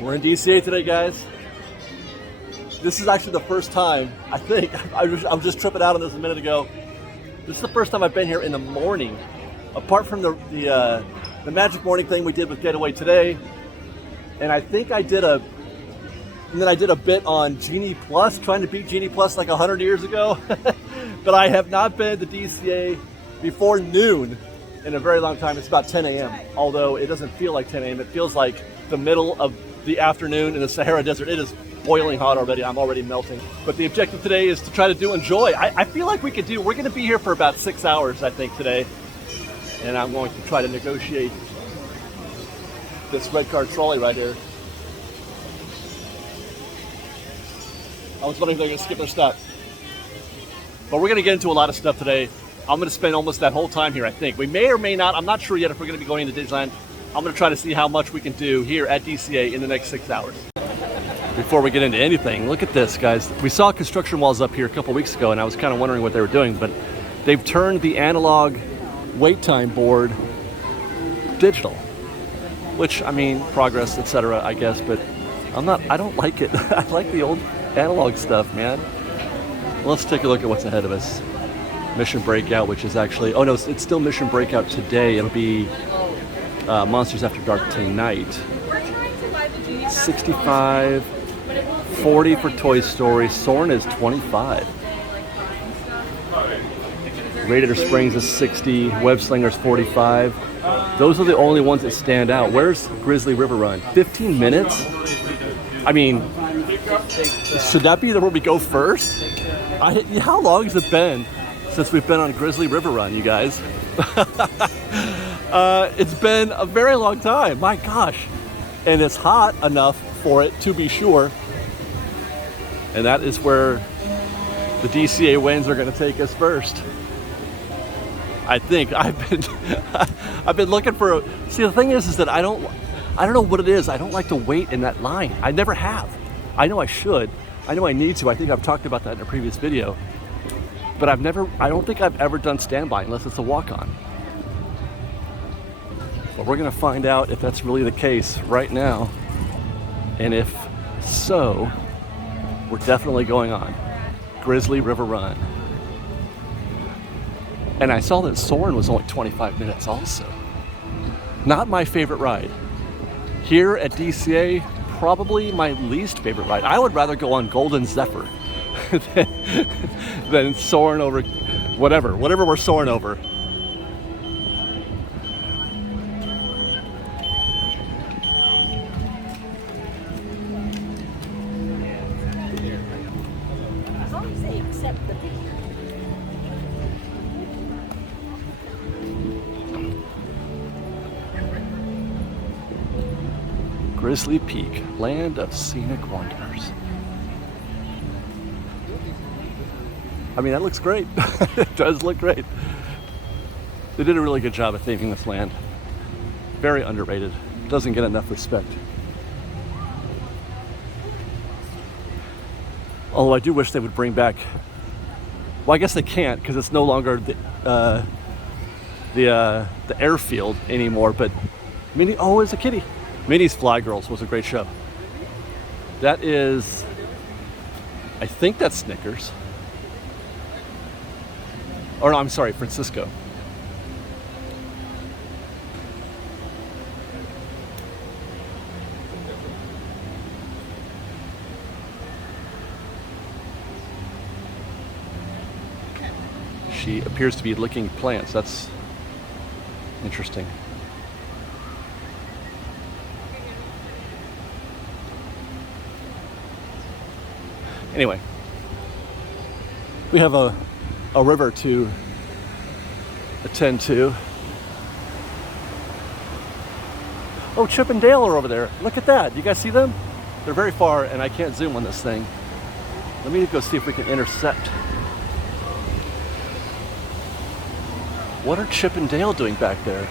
We're in DCA today, guys. This is actually the first time, I think, I was just tripping out on this a minute ago. This is the first time I've been here in the morning. Apart from the magic morning thing we did with GetAwayToday. And I think I did a bit on Genie Plus, trying to beat Genie Plus like 100 years ago. But I have not been to DCA before noon in a very long time. It's about 10 a.m. Although it doesn't feel like 10 a.m. It feels like the middle of the afternoon in the Sahara Desert. It is boiling hot already. I'm already melting. But the objective today is to try to enjoy. I feel like we're going to be here for about 6 hours, I think, today. And I'm going to try to negotiate this red car trolley right here. I was wondering if they're going to skip their step. But we're going to get into a lot of stuff today. I'm going to spend almost that whole time here, I think. We may or may not. I'm not sure yet if we're going to be going to Disneyland. I'm going to try to see how much we can do here at DCA in the next 6 hours. Before we get into anything, look at this, guys. We saw construction walls up here a couple weeks ago, and I was kind of wondering what they were doing, but they've turned the analog wait time board digital, which, I mean, progress, etc., I guess, but I don't like it. I like the old analog stuff, man. Let's take a look at what's ahead of us. Mission Breakout, which is actually, oh no, it's still Mission Breakout today. It'll be Monsters After Dark tonight. 65, 40 for Toy Story. Soarin' is 25. Radiator Springs is 60. Web Slinger's 45. Those are the only ones that stand out. Where's Grizzly River Run? 15 minutes? I mean, should that be where we go first? How long has it been since we've been on Grizzly River Run, you guys? It's been a very long time, my gosh. And it's hot enough for it, to be sure. And that is where the DCA winds are going to take us first. I think I've been looking for. See, the thing is that I don't know what it is. I don't like to wait in that line. I never have. I know I should. I know I need to. I think I've talked about that in a previous video. But I don't think I've ever done standby unless it's a walk-on. But we're going to find out if that's really the case right now. And if so, we're definitely going on Grizzly River Run. And I saw that Soarin' was only 25 minutes also. Not my favorite ride. Here at DCA, probably my least favorite ride. I would rather go on Golden Zephyr than soaring over whatever we're soaring over. As long as they accept the picture. Grizzly Peak, land of scenic wonders. I mean, that looks great. It does look great. They did a really good job of theming this land. Very underrated. Doesn't get enough respect. Although I do wish they would bring back, well, I guess they can't because it's no longer the airfield anymore, but Minnie, oh, it's a kitty. Minnie's Fly Girls was a great show. That is, I think that's Snickers. Or no, I'm sorry, Francisco. She appears to be licking plants. That's interesting. Anyway, we have a river to attend to. Oh, Chip and Dale are over there. Look at that. You guys see them? They're very far and I can't zoom on this thing. Let me go see if we can intercept. What are Chip and Dale doing back there?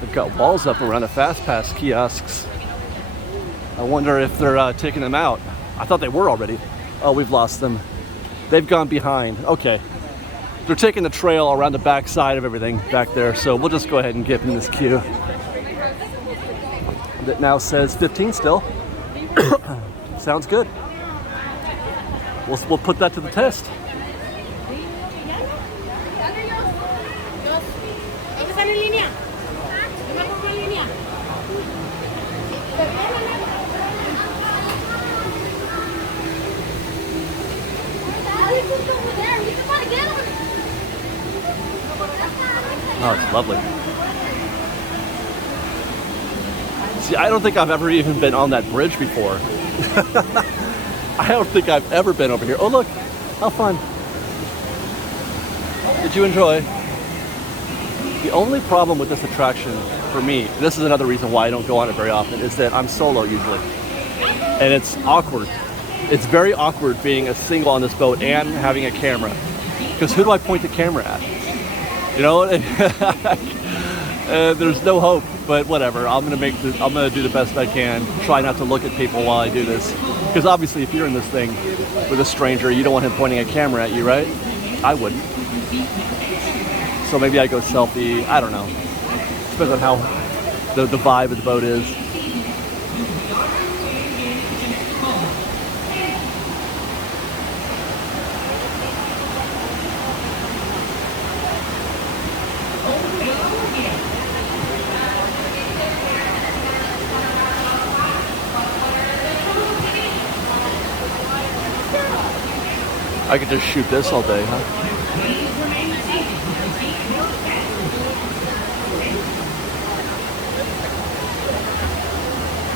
They've got walls up around the Fast Pass kiosks. I wonder if they're taking them out. I thought they were already. Oh, we've lost them. They've gone behind. Okay. They're taking the trail around the back side of everything back there, so we'll just go ahead and get in this queue. That now says 15 still. Sounds good. We'll put that to the test. Oh, it's lovely. See, I don't think I've ever even been on that bridge before. I don't think I've ever been over here. Oh, look, how fun. Did you enjoy? The only problem with this attraction for me, this is another reason why I don't go on it very often, is that I'm solo usually. And it's awkward. It's very awkward being a single on this boat and having a camera. Because who do I point the camera at? You know, there's no hope, but whatever. I'm gonna do the best I can. Try not to look at people while I do this, because obviously, if you're in this thing with a stranger, you don't want him pointing a camera at you, right? I wouldn't. So maybe I go selfie. I don't know. Depends on how the vibe of the boat is. I could just shoot this all day, huh?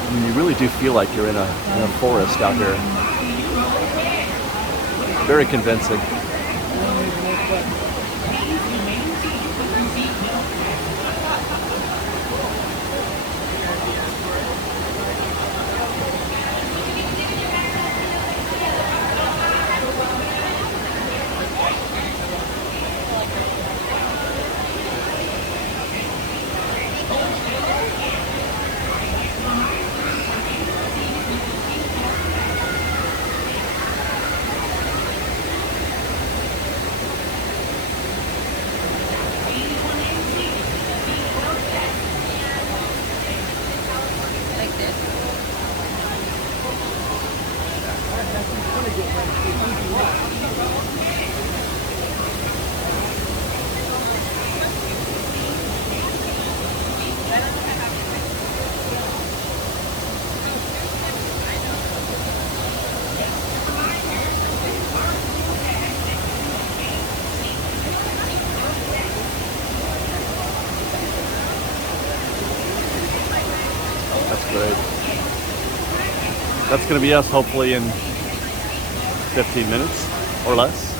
I mean, you really do feel like you're in a forest out here. Very convincing. That's going to be us hopefully in 15 minutes or less.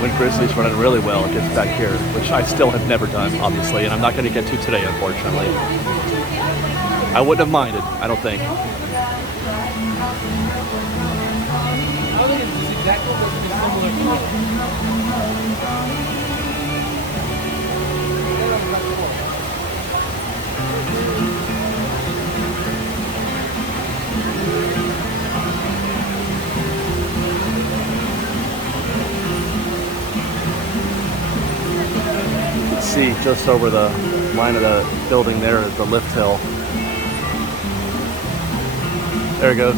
When Grizzly's running really well, it gets back here, which I still have never done, obviously, and I'm not going to get to today, unfortunately. I wouldn't have minded, I don't think. See just over the line of the building there is the lift hill. There it goes.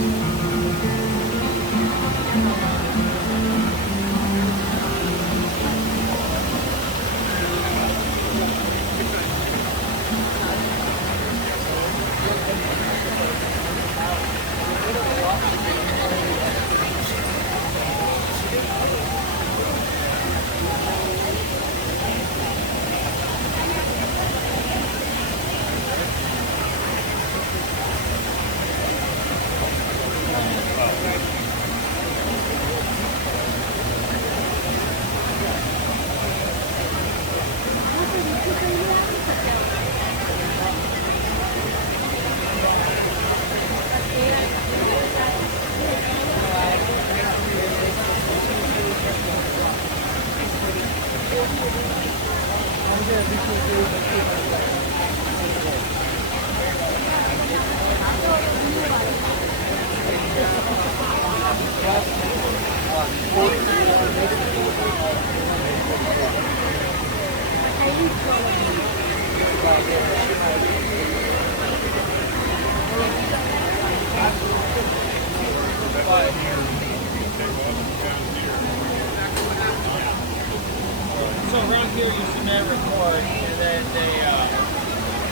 So around here you submit a report and then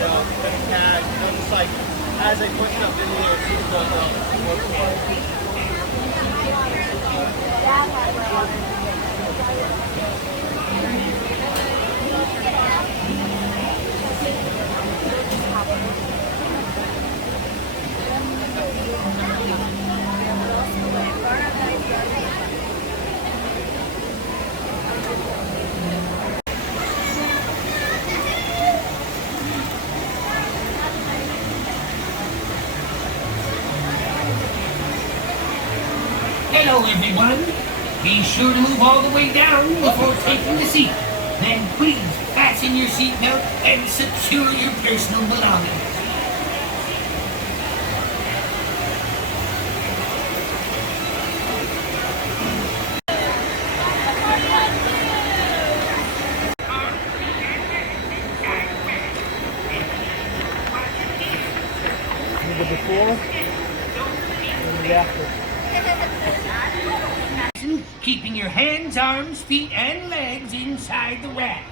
they'll tag, just like as they push up videos, they'll look for it. Hello everyone. Be sure to move all the way down before taking the seat. Then please fasten your seatbelt and secure your personal belongings. The before and the after. Keeping your hands, arms, feet, and legs inside the raft.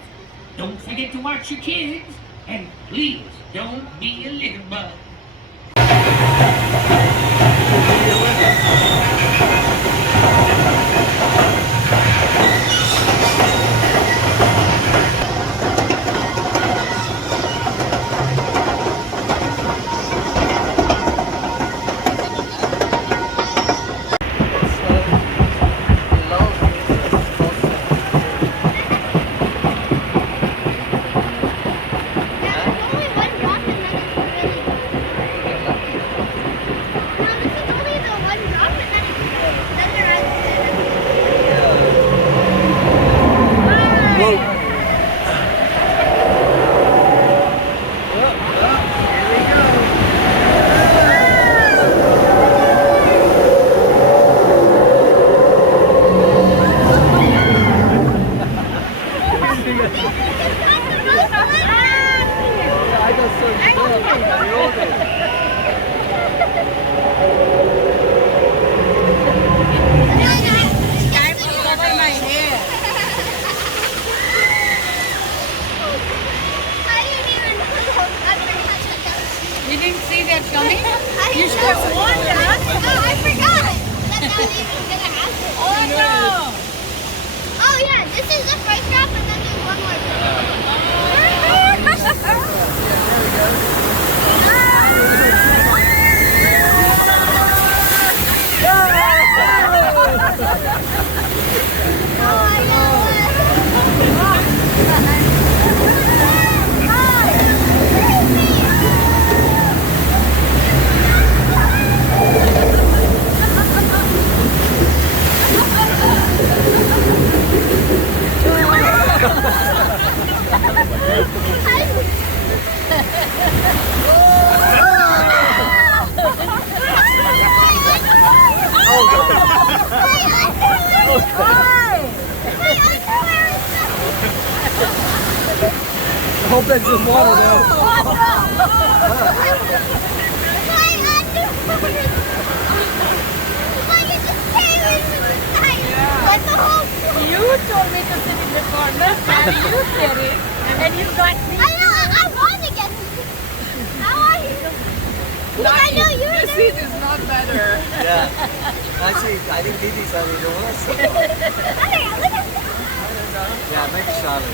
Don't forget to watch your kids, and please don't be a litter bug. You didn't see that coming? You should have warned us. Oh, I forgot. That's not even gonna happen. Oh no! Oh yeah, this is the first drop, and then there's one more I hope that's just water though. You told me to sit in the corner and you did it. And you got me. I know, I want to get it. How are you? Because I know you're This seat is not better. Yeah. Actually, I think Didi's already the worst. Okay, look at this. Yeah, maybe Charlotte.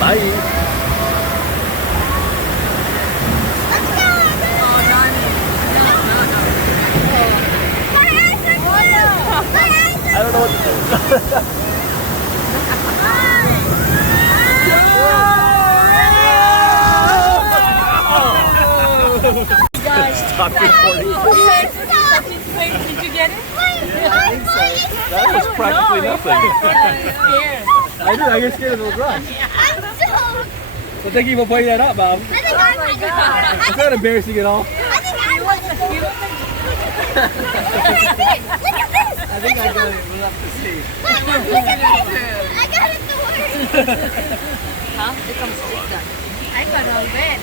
Bye. I don't know what to do. Guys, Stop recording. You're so Did you get it? That was practically nothing. Scared. I get scared of those rocks. I'm so... Well, thank you for pointing that out, Bob. I think I might have... It's not embarrassing at all. I think I might have... Look at this! I think I got it. We'll have to see. Look at this! I got it to work! Huh? It's on stick done. I got all wet.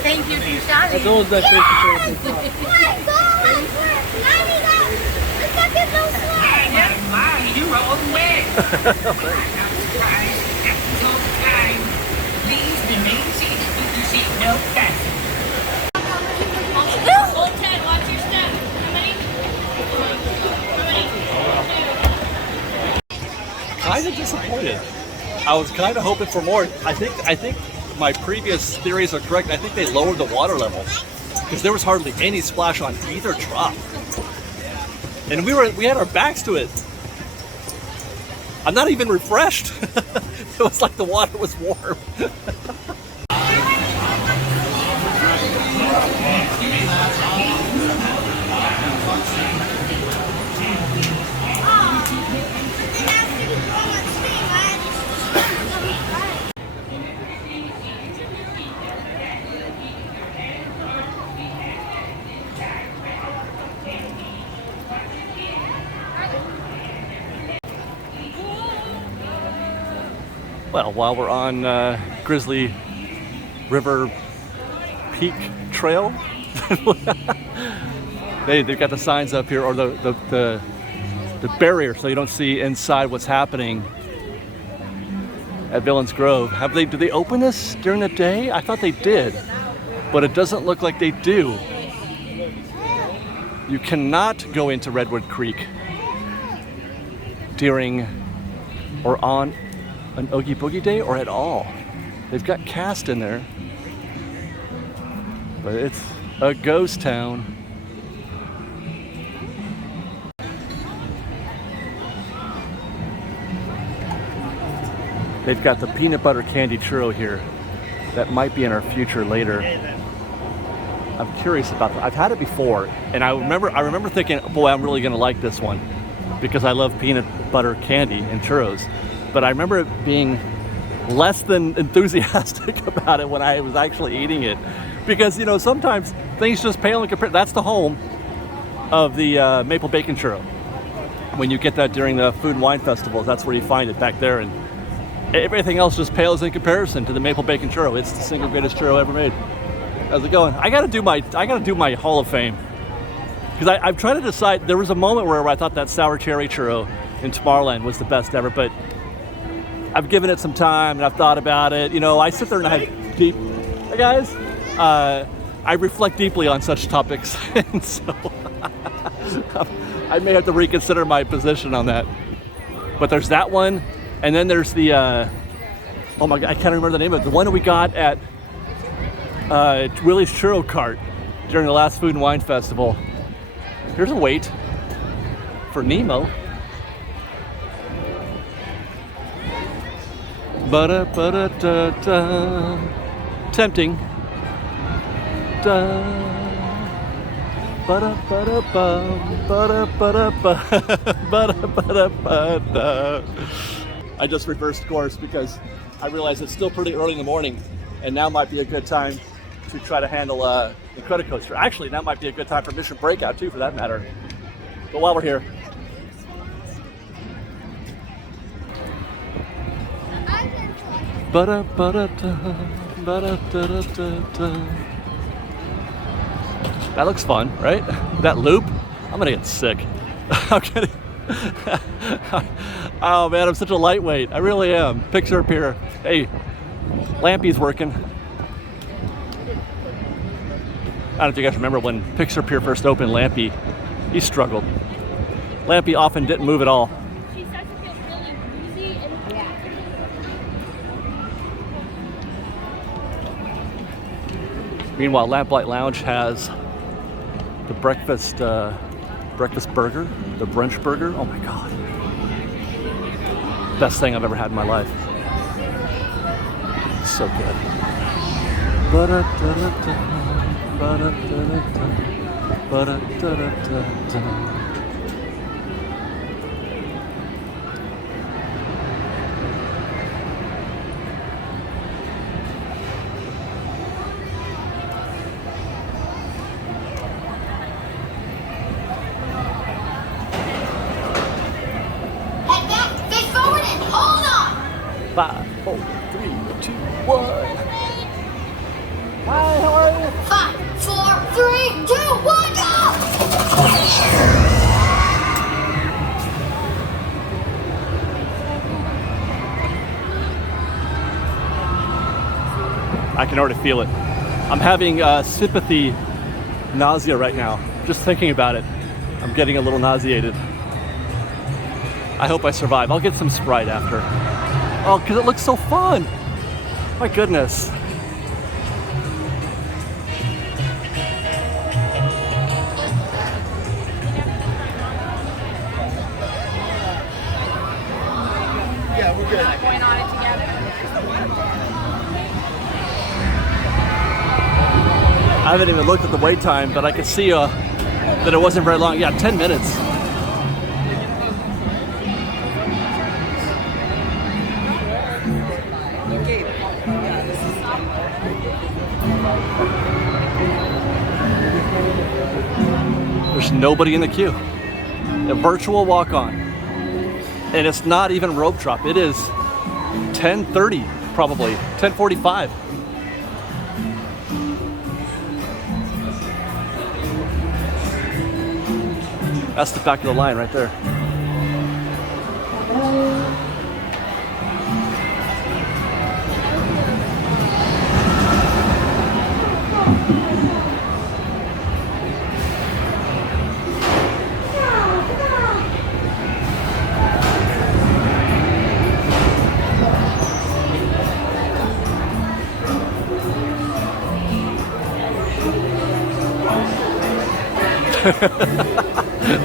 Thank you, That's Tushari. almost that face to face. Let's go! Let's not get no sweat! My, you're all wet. I'm surprised. Happens all the time. Please remain seated with your seatbelt fastened. Hold tight, watch your step. How many? Kind of disappointed. I was kind of hoping for more. I think my previous theories are correct. I think they lowered the water level because there was hardly any splash on either drop, and we had our backs to it. I'm not even refreshed. It was like the water was warm. Well, while we're on Grizzly River Peak Trail, they've got the signs up here, or the barrier, so you don't see inside what's happening at Villains Grove. Do they open this during the day? I thought they did, but it doesn't look like they do. You cannot go into Redwood Creek during or on an Oogie Boogie Day or at all. They've got cast in there, but it's a ghost town. They've got the peanut butter candy churro here that might be in our future later. I'm curious about that. I've had it before, and I remember thinking, boy, I'm really gonna like this one because I love peanut butter candy and churros. But I remember it being less than enthusiastic about it when I was actually eating it, because sometimes things just pale in comparison. That's the home of the maple bacon churro. When you get that during the Food and Wine Festivals, that's where you find it, back there, and everything else just pales in comparison to the maple bacon churro. It's the single greatest churro ever made. How's it going? I gotta do my Hall of Fame, because I'm trying to decide. There was a moment where I thought that sour cherry churro in Tomorrowland was the best ever, but I've given it some time and I've thought about it. I sit there and I have deep. Hey guys, I reflect deeply on such topics, and so I may have to reconsider my position on that. But there's that one, and then there's the oh my God, I can't remember the name of it. The one that we got at Willie's Churro Cart during the last Food and Wine Festival. Here's a wait for Nemo. Ba-da-ba-da-da-da. Tempting. Da. Ba-da-ba-da-ba. Ba-da-ba-da-ba. Ba-da-ba-da-ba-da. I just reversed course because I realized it's still pretty early in the morning, and now might be a good time to try to handle Incredicoaster. Actually, now might be a good time for Mission Breakout too, for that matter. But while we're here, that looks fun, right? That loop, I'm gonna get sick. I'm kidding. Oh man, I'm such a lightweight. I really am. Picture up here. Hey, Lampy's working. I don't know if you guys remember when Pixar Pier first opened, Lampy, he struggled. Lampy often didn't move at all. She starts to feel really woozy and Meanwhile, Lamplight Lounge has the breakfast burger, the brunch burger. Oh my God. Best thing I've ever had in my life. So good. Ba-da-da-da-da-da. Head back, face forward, and hold on. 5, 4, 3, 2, 1. Hi, how are you? 5, 4, 3, 2, 1, go! I can already feel it. I'm having sympathy nausea right now. Just thinking about it, I'm getting a little nauseated. I hope I survive. I'll get some Sprite after. Oh, because it looks so fun. My goodness. Yeah, we're good. Going on it together. I haven't even looked at the wait time, but I could see that it wasn't very long. Yeah, 10 minutes. There's nobody in the queue. A virtual walk-on. And it's not even rope drop. It is 10:30, probably 10:45. That's the back of the line right there.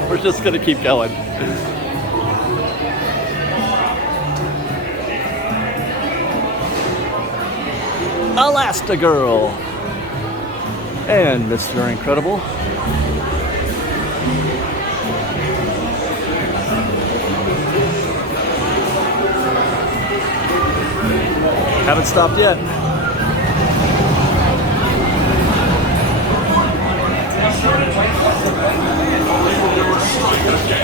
We're just gonna keep going. Elastigirl and Mr. Incredible. Haven't stopped yet.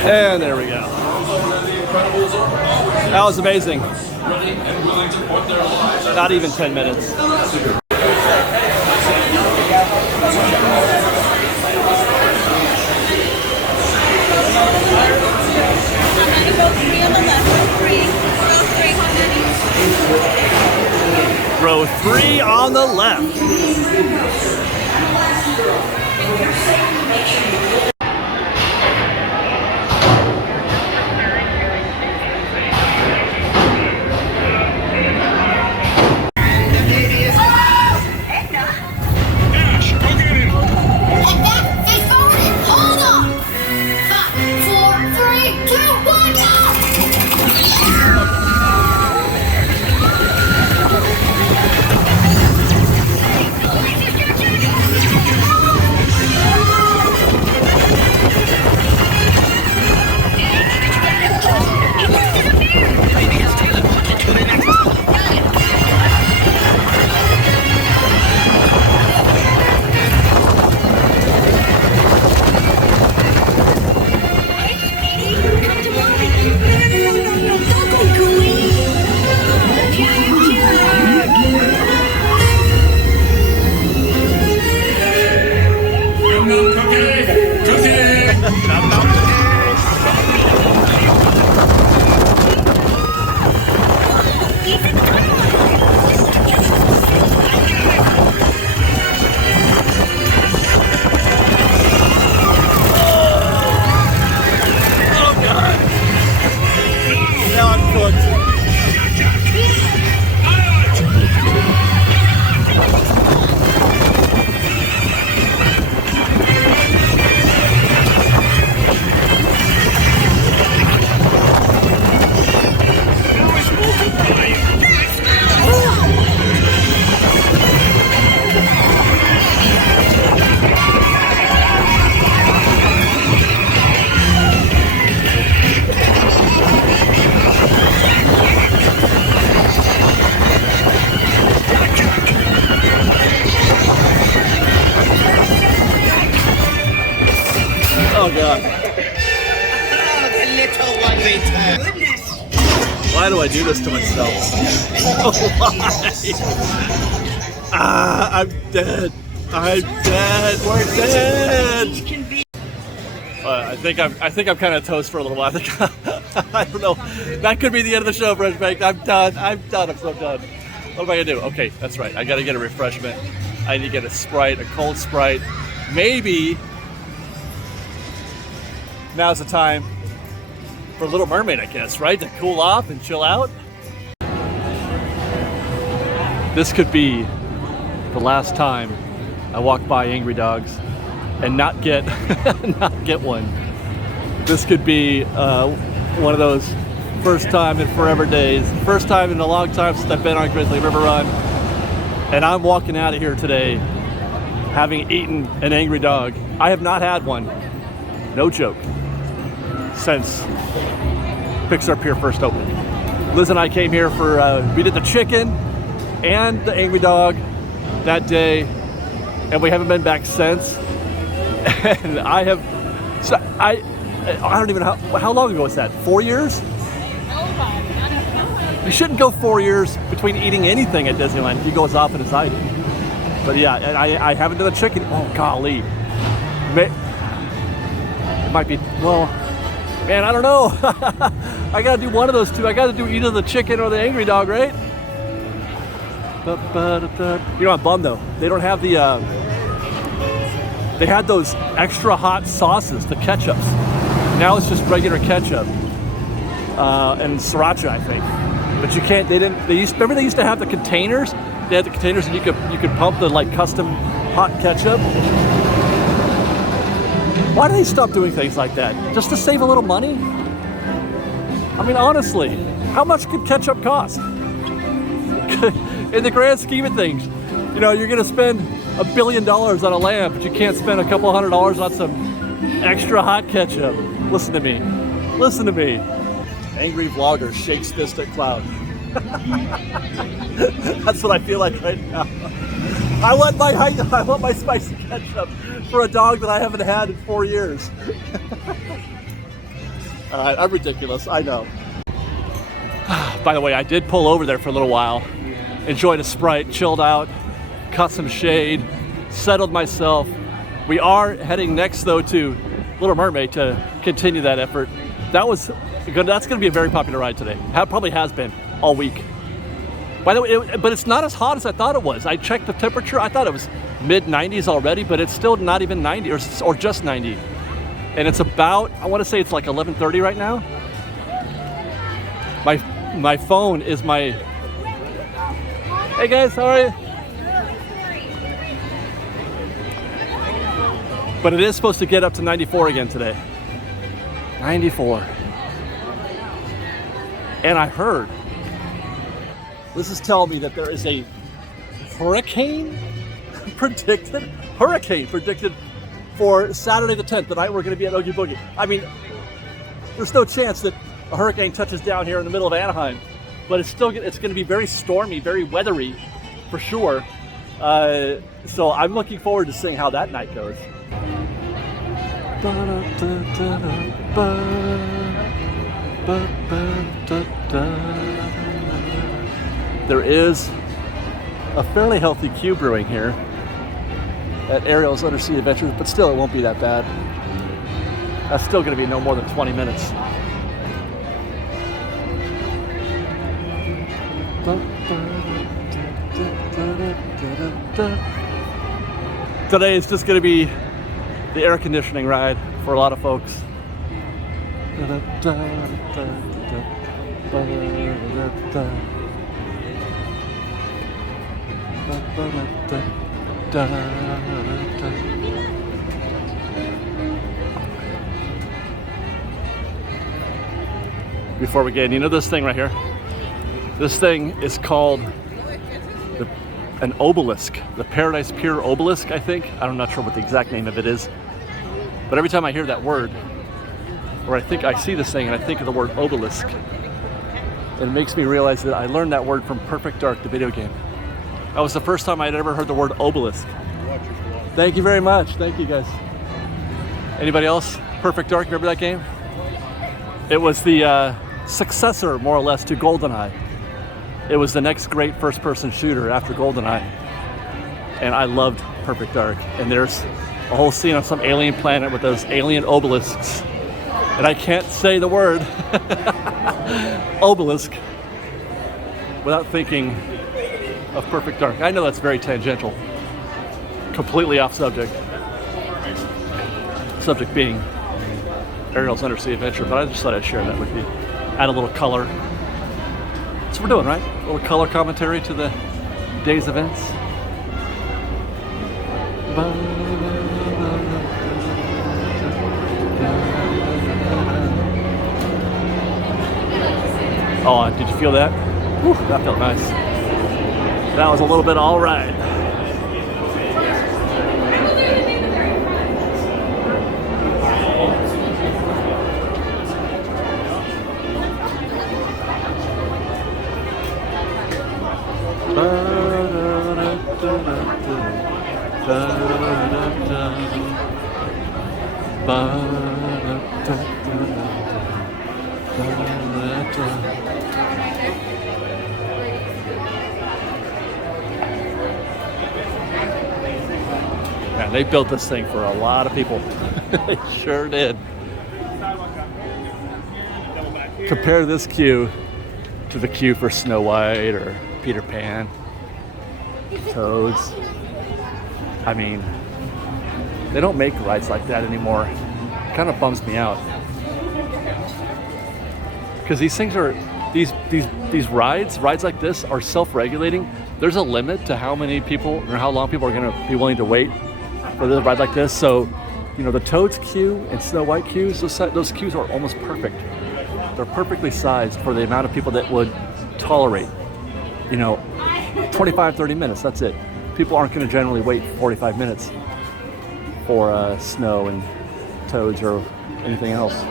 And there we go. That was amazing. Not even 10 minutes. Row 3 on the left. Oh God. The little one returned. Goodness. Why do I do this to myself? Why? I'm dead. I'm dead. We're dead. I think I'm kind of toast for a little while. I don't know. That could be the end of the show, Fresh Baked. I'm done. I'm so done. What am I gonna do? Okay, that's right. I gotta get a refreshment. I need to get a Sprite, a cold Sprite. Maybe now's the time for Little Mermaid, I guess, right? To cool off and chill out. This could be the last time I walk by Angry Dogs and not get one. This could be one of those first time in forever days. First time in a long time since I've been on Grizzly River Run. And I'm walking out of here today having eaten an Angry Dog. I have not had one, no joke, since Pixar Pier first opened. Liz and I came here for, we did the chicken and the Angry Dog that day, and we haven't been back since. And I don't even know, how long ago was that? 4 years? You shouldn't go 4 years between eating anything at Disneyland if you go as often as I do. But yeah, and I haven't done the chicken. Oh, golly. It might be, well, man, I don't know. I gotta do one of those two. I gotta do either the chicken or the Angry Dog, right? You know, I'm bummed though. They don't have the, they had those extra hot sauces, the ketchups. Now it's just regular ketchup and sriracha, I think. But you can't. Remember they used to have the containers. They had the containers, and you could pump the like custom hot ketchup. Why do they stop doing things like that? Just to save a little money? I mean, honestly, how much could ketchup cost? In the grand scheme of things, you know, you're gonna spend $1 billion on a lamp, but you can't spend a couple $100s on some extra hot ketchup. Listen to me. Listen to me. Angry vlogger shakes fist at cloud. That's what I feel like right now. I want my spicy ketchup for a dog that I haven't had in 4 years. All right, I'm ridiculous. I know. By the way, I did pull over there for a little while, enjoyed a Sprite, chilled out, cut some shade, settled myself. We are heading next though to Little Mermaid to continue that effort. That's going to be a very popular ride today. Probably has been all week. By the way, but it's not as hot as I thought it was. I checked the temperature. I thought it was mid-90s already, but it's still not even 90 or just 90. And it's about, I want to say it's like 11:30 right now. My phone is my... Hey guys, how are you? But it is supposed to get up to 94 again today. 94. And I heard, this is telling me that there is a hurricane predicted for Saturday the 10th, the night we're going to be at Oogie Boogie. I mean, there's no chance that a hurricane touches down here in the middle of Anaheim, but it's going to be very stormy, very weathery for sure. So I'm looking forward to seeing how that night goes. There is a fairly healthy queue brewing here at Ariel's Undersea Adventures, but still it won't be that bad. That's still going to be no more than 20 minutes. Today is just going to be the air conditioning ride for a lot of folks. Before we get in, you know this thing right here? This thing is called an obelisk, the Paradise Pier obelisk, I think. I'm not sure what the exact name of it is. But every time I hear that word, or I think I see this thing and I think of the word obelisk, it makes me realize that I learned that word from Perfect Dark, the video game. That was the first time I'd ever heard the word obelisk. Thank you very much. Thank you guys. Anybody else? Perfect Dark, remember that game? It was the successor, more or less, to GoldenEye. It was the next great first-person shooter after GoldenEye. And I loved Perfect Dark. And there's a whole scene on some alien planet with those alien obelisks. And I can't say the word obelisk without thinking of Perfect Dark. I know that's very tangential. Completely off subject. Subject being Ariel's Undersea Adventure, but I just thought I'd share that with you. Add a little color. That's what we're doing, right? A little color commentary to the day's events. Oh, did you feel that? Whew, that felt nice. That was a little bit all right. Man, they built this thing for a lot of people. They sure did. Compare this queue to the queue for Snow White or Peter Pan, Toads. I mean, they don't make rides like that anymore. It kind of bums me out. Because these things are, these rides like this are self-regulating. There's a limit to how many people or how long people are going to be willing to wait for a ride like this. So, you know, the Toads queue and Snow White queues, those queues are almost perfect. They're perfectly sized for the amount of people that would tolerate, you know, 25, 30 minutes, that's it. People aren't going to generally wait 45 minutes for snow and toads or anything else.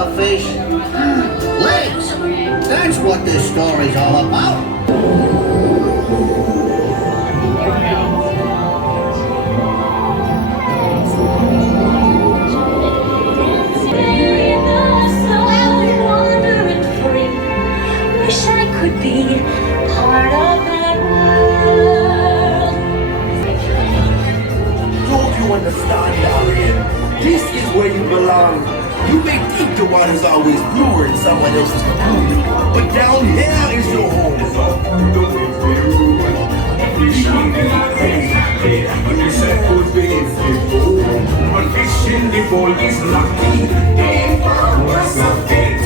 a fish. Legs! That's what this story's all about. Wish I could be part of that world. Don't you understand, Arian? This is where you belong. You may think the water's always bluer in someone else's lagoon, but down here is your home. Fishing the boy is lucky. They was a fate.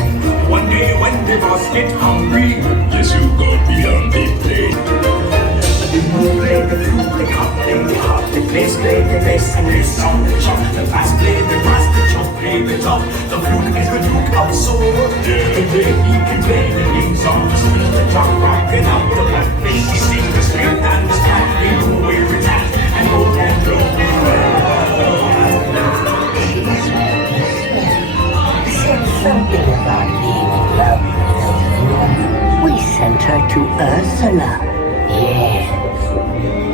One day when the boss get hungry, yes, you go beyond the plate. The moon play the flute, the cup, and the harp, the bass play the bass, and the song, the chop, the bass play the bass, the chop play the top. The flute is the duke of soul. The play he can play the lead song, the top rocking out the blackfish. He sing the string and the stack, they do where it's at, and hold and blow. Something about being in love with her. We sent her to Ursula. Yes,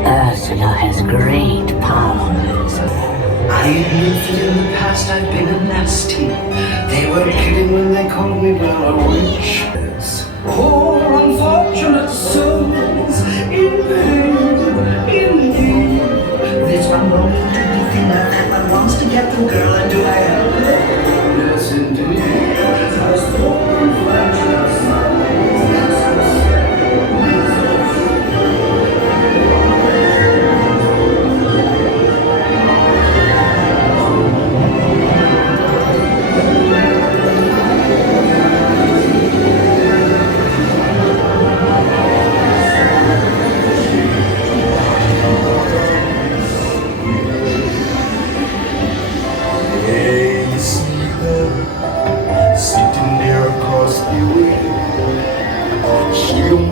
Ursula has great powers. I admit that in the past I've been a nasty. They were kidding when they called me a witch. Poor unfortunate souls in pain, indeed. There's one moment to be thinner and one wants to get the girl, and do I help her? Yes, indeed. As poor unfortunate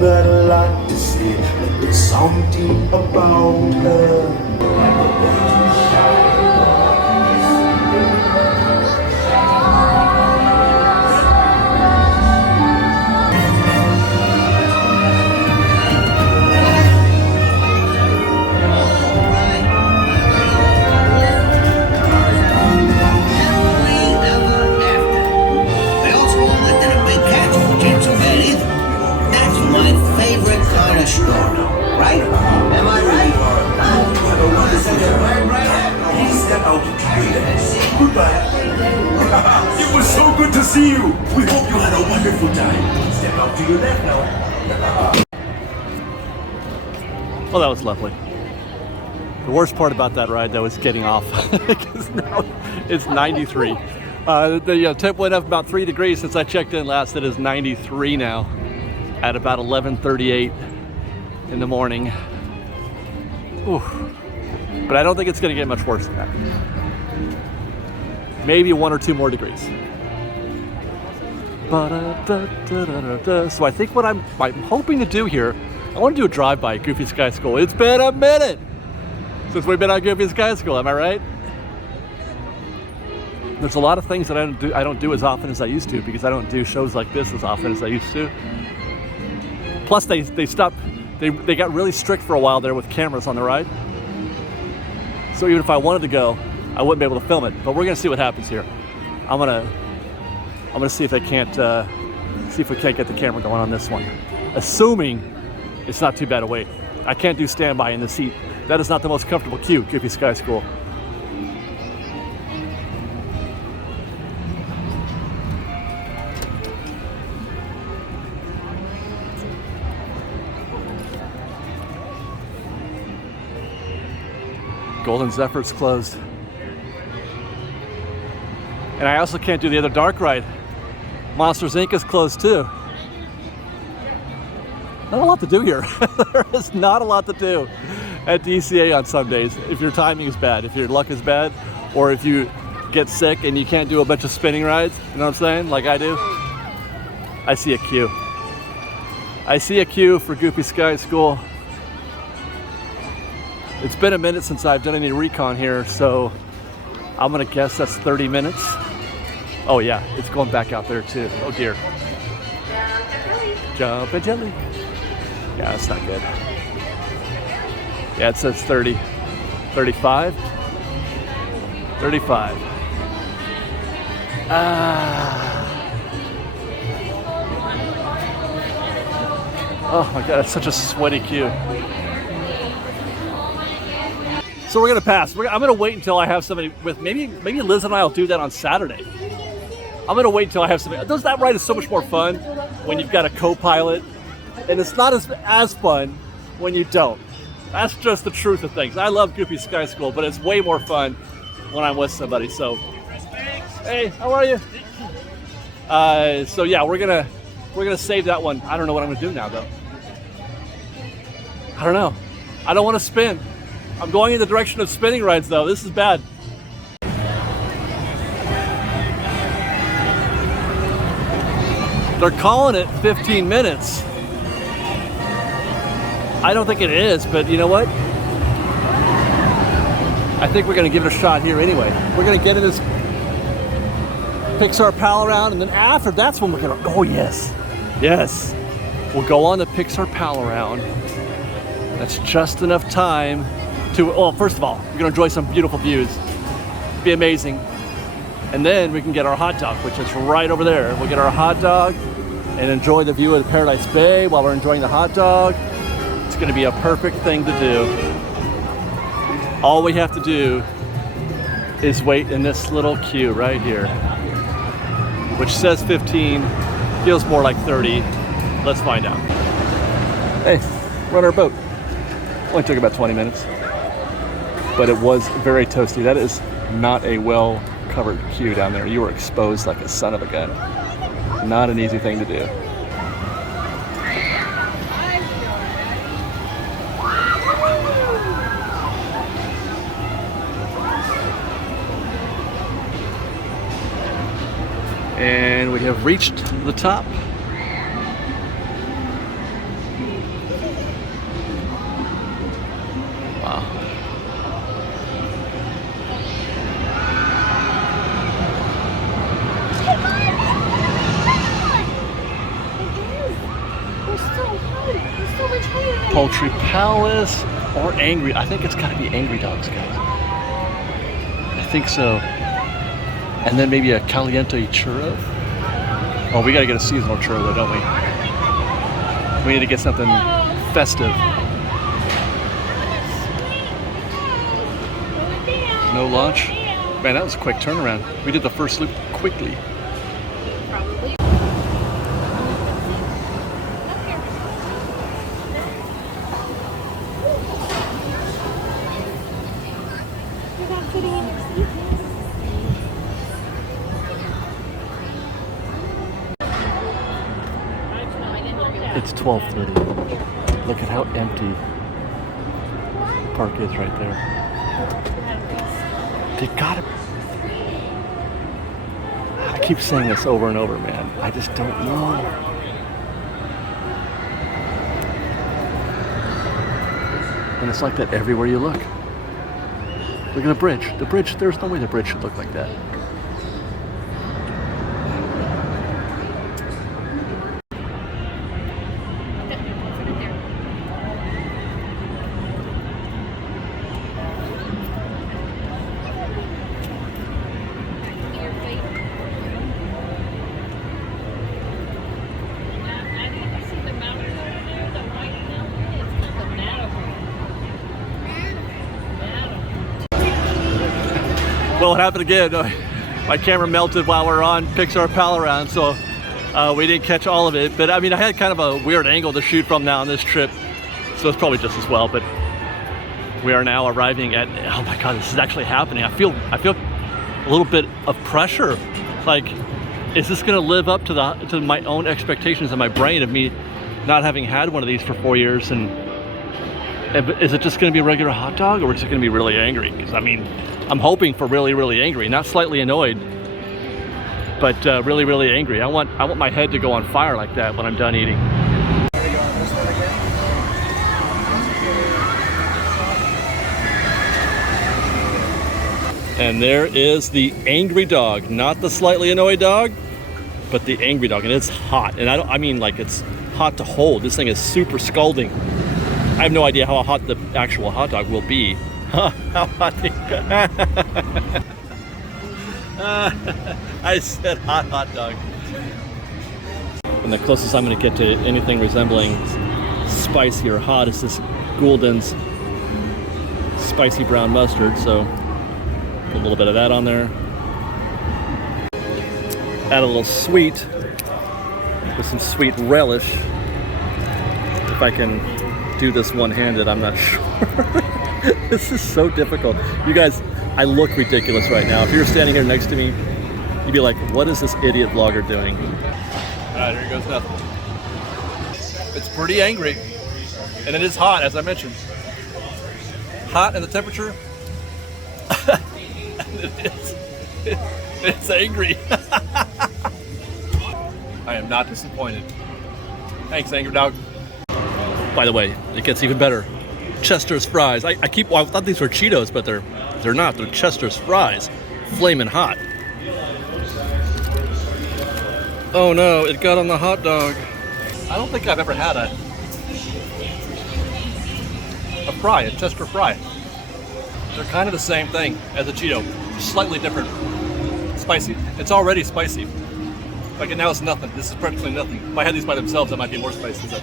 got a lot to say, but there's something about her. Right? Am I right? Please step out to goodbye. It was so good to see you. We hope you had a wonderful time. Step out to your left now. Well, that was lovely. The worst part about that ride, though, is getting off because now it's 93. The temp went up about 3 degrees since I checked in last. It is 93 now at about 11:38 in the morning. Ooh. But I don't think it's going to get much worse than that. Maybe 1 or 2 more degrees. So I think what I'm hoping to do here, I want to do a drive-by at Goofy Sky School. It's been a minute since we've been on Goofy Sky School, am I right? There's a lot of things that I don't do as often as I used to because I don't do shows like this as often as I used to. Plus they stopped, they got really strict for a while there with cameras on the ride. So even if I wanted to go, I wouldn't be able to film it. But we're gonna see what happens here. I'm gonna see if we can't get the camera going on this one. Assuming it's not too bad a wait. I can't do standby in the seat. That is not the most comfortable queue, Goofy Sky School. Golden Zephyr's closed. And I also can't do the other dark ride. Monsters Inc. is closed too. Not a lot to do here. There is not a lot to do at DCA on some days if your timing is bad, if your luck is bad, or if you get sick and you can't do a bunch of spinning rides, you know what I'm saying, like I do. I see a queue. I see a queue for Goofy Sky School. It's been a minute since I've done any recon here, so I'm gonna guess that's 30 minutes Oh yeah, it's going back out there too. Oh dear. Jump and jelly. Yeah, that's not good. Yeah, it says 30. 35? 35. Oh my god, it's such a sweaty queue. So we're gonna pass. I'm gonna wait until I have somebody with maybe Liz and I will do that on Saturday. I'm gonna wait until I have somebody. That ride is so much more fun when you've got a co-pilot, and it's not as fun when you don't. That's just the truth of things. I love Goofy Sky School, but it's way more fun when I'm with somebody. So, hey, how are you? So yeah, we're gonna save that one. I don't know what I'm gonna do now though. I don't know. I don't want to spin. I'm going in the direction of spinning rides though. This is bad. They're calling it 15 minutes. I don't think it is, but you know what? I think we're gonna give it a shot here anyway. We're gonna get in this Pixar Pal-A-Round, and then after that's when we're gonna, oh yes, yes. We'll go on the Pixar Pal-A-Round. That's just enough time to, well, first of all, we're gonna enjoy some beautiful views. Be amazing. And then we can get our hot dog, which is right over there. We'll get our hot dog and enjoy the view of Paradise Bay while we're enjoying the hot dog. It's gonna be a perfect thing to do. All we have to do is wait in this little queue right here, which says 15, feels more like 30. Let's find out. Hey, we're on our boat. Only took about 20 minutes, but it was very toasty. That is not a well-covered queue down there. You were exposed like a son of a gun. Not an easy thing to do. And we have reached the top. Wow. Poultry Palace or Angry. I think it's got to be Angry Dogs, guys. I think so. And then maybe a caliente churro. Oh, we got to get a seasonal churro though, don't we? We need to get something festive. No launch? Man, that was a quick turnaround. We did the first loop quickly. It's 12:30. Look at how empty the park is right there. They gotta... I keep saying this over and over, man. I just don't know. And it's like that everywhere you look. Look at the bridge. The bridge, there's no way the bridge should look like that. Well, it happened again. My camera melted while we were on Pixar Pal-A-Round, so we didn't catch all of it. But I mean, I had kind of a weird angle to shoot from now on this trip, so it's probably just as well. But we are now arriving at, oh my God, this is actually happening. I feel a little bit of pressure. Like, is this gonna live up to my own expectations in my brain of me not having had one of these for 4 years? And is it just gonna be a regular hot dog, or is it gonna be really angry? Because I mean, I'm hoping for really, really angry, not slightly annoyed, but really, really angry. I want my head to go on fire like that when I'm done eating. And there is the angry dog, not the slightly annoyed dog, but the angry dog, and it's hot. And I mean like it's hot to hold. This thing is super scalding. I have no idea how hot the actual hot dog will be. How hot? I said hot dog. And the closest I'm going to get to anything resembling spicy or hot is this Goulden's spicy brown mustard. So put a little bit of that on there. Add a little sweet with some sweet relish. If I can do this one-handed, I'm not sure. This is so difficult. You guys, I look ridiculous right now. If you were standing here next to me, you'd be like, what is this idiot vlogger doing? All right, here goes nothing. It's pretty angry, and it is hot, as I mentioned. Hot, and the temperature, it's angry. I am not disappointed. Thanks, angry dog. By the way, it gets even better. Chester's fries. I thought these were Cheetos, but they're not. They're Chester's fries, flaming hot. Oh no, it got on the hot dog. I don't think I've ever had a fry, a Chester fry. They're kind of the same thing as a Cheeto, just slightly different. Spicy. It's already spicy. Like, now it's nothing. This is practically nothing. If I had these by themselves, that might be more spicy. But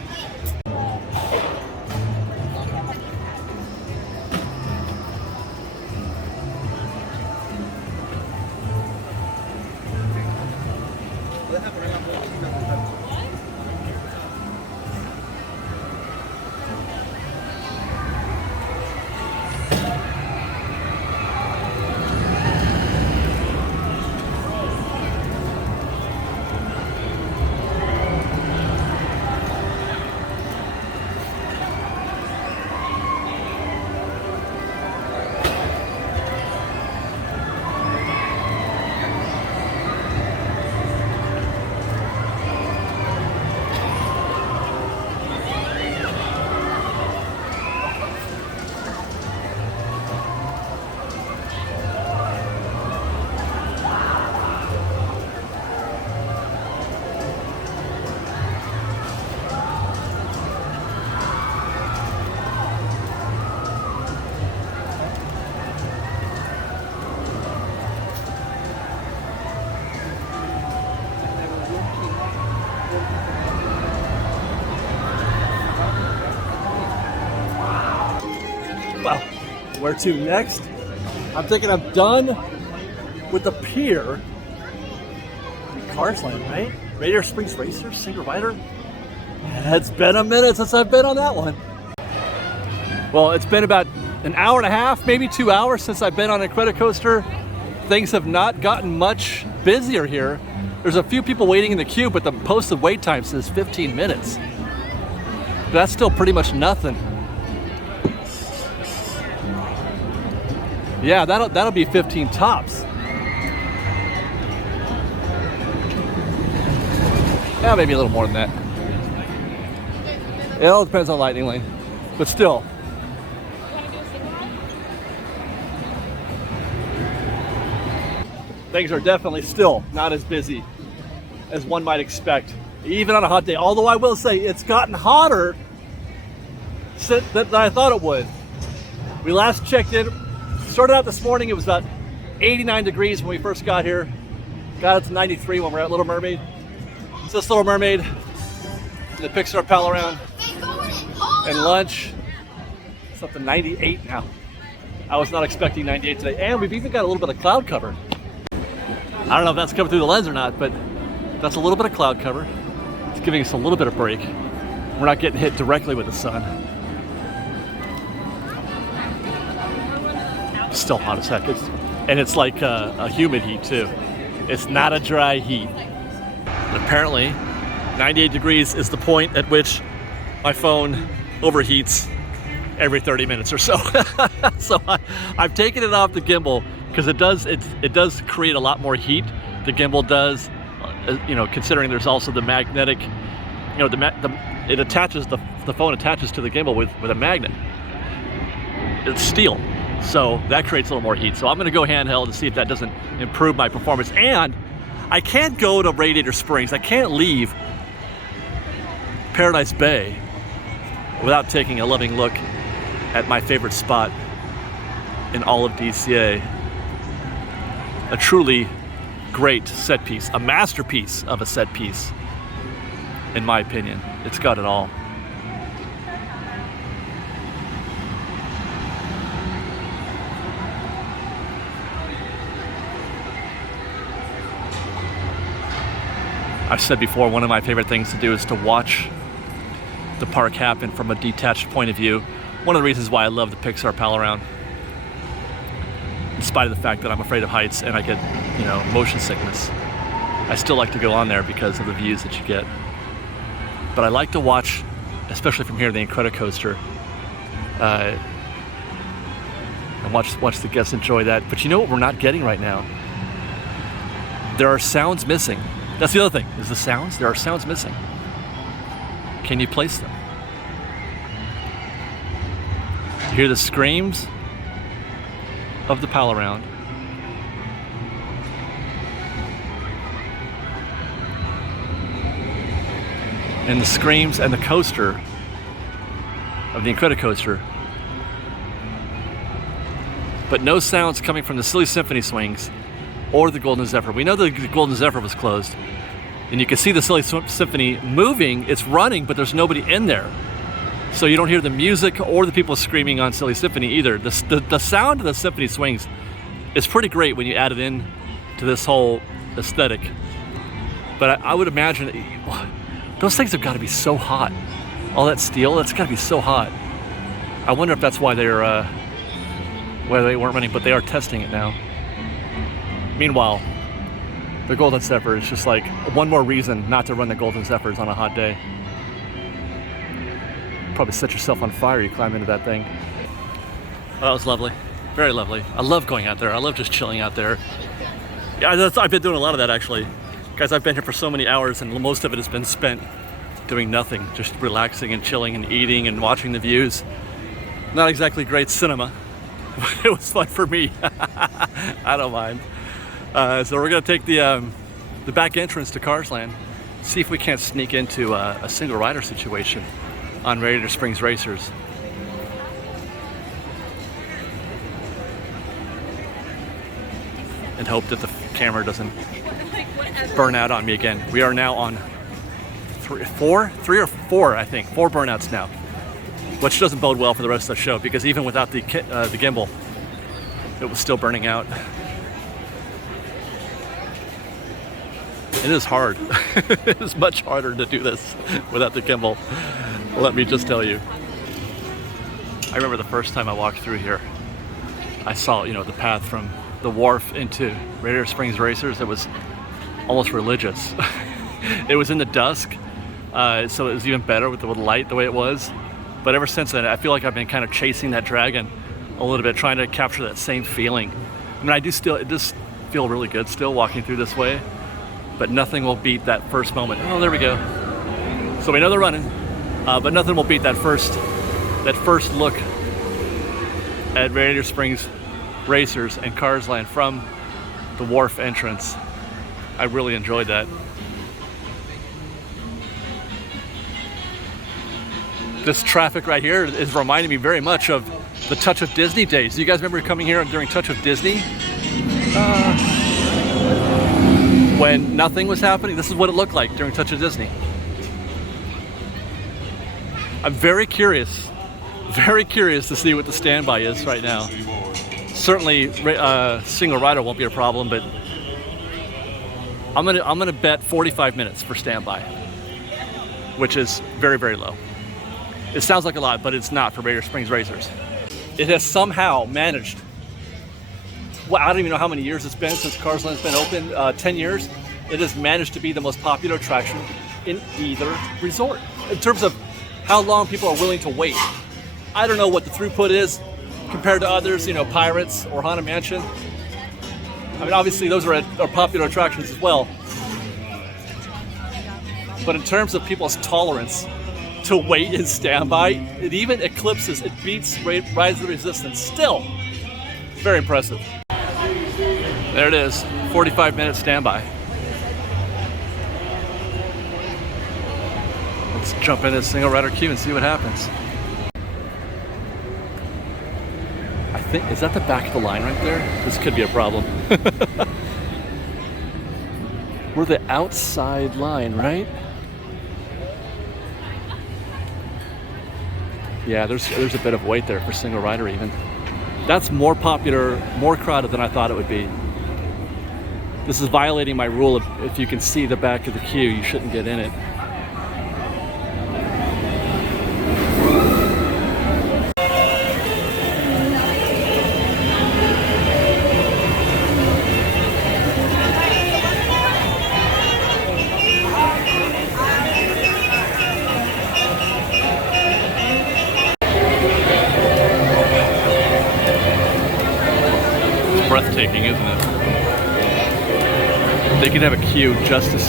well, where to next? I'm thinking I'm done with the pier. Cars Land, right? Radiator Springs Racer, Singer Rider. It's been a minute since I've been on that one. Well, it's been about an hour and a half, maybe 2 hours since I've been on Incredicoaster. Things have not gotten much busier here. There's a few people waiting in the queue, but the posted wait time says 15 minutes. But that's still pretty much nothing. Yeah, that'll be 15 tops. Yeah, maybe a little more than that. It all depends on Lightning Lane, but still. Things are definitely still not as busy as one might expect, even on a hot day. Although I will say it's gotten hotter than I thought it would. We last checked in. Started out this morning, it was about 89 degrees when we first got here. Got up to 93 when we're at Little Mermaid. So this Little Mermaid, the Pixar Pal-A-Round, and lunch. It's up to 98 now. I was not expecting 98 today. And we've even got a little bit of cloud cover. I don't know if that's coming through the lens or not, but that's a little bit of cloud cover. It's giving us a little bit of break. We're not getting hit directly with the sun. Still hot as heck. And it's like a humid heat too. It's not a dry heat. And apparently 98 degrees is the point at which my phone overheats every 30 minutes or so. So I've taken it off the gimbal because it does create a lot more heat. The gimbal does, considering there's also the magnetic, the phone attaches to the gimbal with a magnet. It's steel. So that creates a little more heat. So I'm gonna go handheld to see if that doesn't improve my performance. And I can't go to Radiator Springs. I can't leave Paradise Bay without taking a loving look at my favorite spot in all of DCA. A truly great set piece, a masterpiece of a set piece, in my opinion. It's got it all. I've said before, one of my favorite things to do is to watch the park happen from a detached point of view. One of the reasons why I love the Pixar Pal-A-Round, in spite of the fact that I'm afraid of heights and I get, you know, motion sickness, I still like to go on there because of the views that you get. But I like to watch, especially from here, the Incredicoaster, and watch the guests enjoy that. But you know what we're not getting right now? There are sounds missing. That's the other thing, is the sounds. There are sounds missing. Can you place them? You hear the screams of the Pal-A-Round. And the screams and the coaster of the Incredicoaster. But no sounds coming from the Silly Symphony swings or the Golden Zephyr. We know the Golden Zephyr was closed. And you can see the Silly Symphony moving, it's running, but there's nobody in there. So you don't hear the music or the people screaming on Silly Symphony either. The sound of the symphony swings is pretty great when you add it in to this whole aesthetic. But I would imagine, those things have got to be so hot. All that steel, that's got to be so hot. I wonder if that's why they weren't running, but they are testing it now. Meanwhile, the Golden Zephyr is just like one more reason not to run the Golden Zephyrs on a hot day. Probably set yourself on fire, you climb into that thing. Oh, that was lovely, very lovely. I love going out there. I love just chilling out there. Yeah, I've been doing a lot of that actually. Guys, I've been here for so many hours and most of it has been spent doing nothing, just relaxing and chilling and eating and watching the views. Not exactly great cinema, but it was fun for me. I don't mind. So we're gonna take the back entrance to Cars Land, see if we can't sneak into a single rider situation on Radiator Springs Racers. And hope that the camera doesn't burn out on me again. We are now on three or four, I think, 4 burnouts now, which doesn't bode well for the rest of the show because even without the gimbal, it was still burning out. It is hard. It is much harder to do this without the gimbal. Let me just tell you. I remember the first time I walked through here, I saw, you know, the path from the wharf into Radiator Springs Racers. It was almost religious. It was in the dusk, so it was even better with the light the way it was. But ever since then, I feel like I've been kind of chasing that dragon a little bit, trying to capture that same feeling. I mean, it does feel really good still walking through this way. But nothing will beat that first moment. Oh, there we go. So we know they're running, but nothing will beat that first look at Radiator Springs Racers and Cars Land from the wharf entrance. I really enjoyed that. This traffic right here is reminding me very much of the Touch of Disney days. Do you guys remember coming here during Touch of Disney? When nothing was happening, this is what it looked like during Touch of Disney. I'm very curious to see what the standby is right now. Certainly, single rider won't be a problem, but I'm gonna bet 45 minutes for standby, which is very, very low. It sounds like a lot, but it's not for Radiator Springs Racers. It has somehow managed. Well, I don't even know how many years it's been since Cars Land's been open, 10 years. It has managed to be the most popular attraction in either resort. In terms of how long people are willing to wait. I don't know what the throughput is compared to others, you know, Pirates or Haunted Mansion. I mean, obviously those are popular attractions as well. But in terms of people's tolerance to wait and standby, it even eclipses, it beats Rise of the Resistance still. Very impressive. There it is, 45-minute standby. Let's jump in this single rider queue and see what happens. I think, is that the back of the line right there? This could be a problem. We're the outside line, right? Yeah, there's a bit of wait there for single rider even. That's more popular, more crowded than I thought it would be. This is violating my rule of if you can see the back of the queue, you shouldn't get in it. Breathtaking, isn't it? They could have a queue just to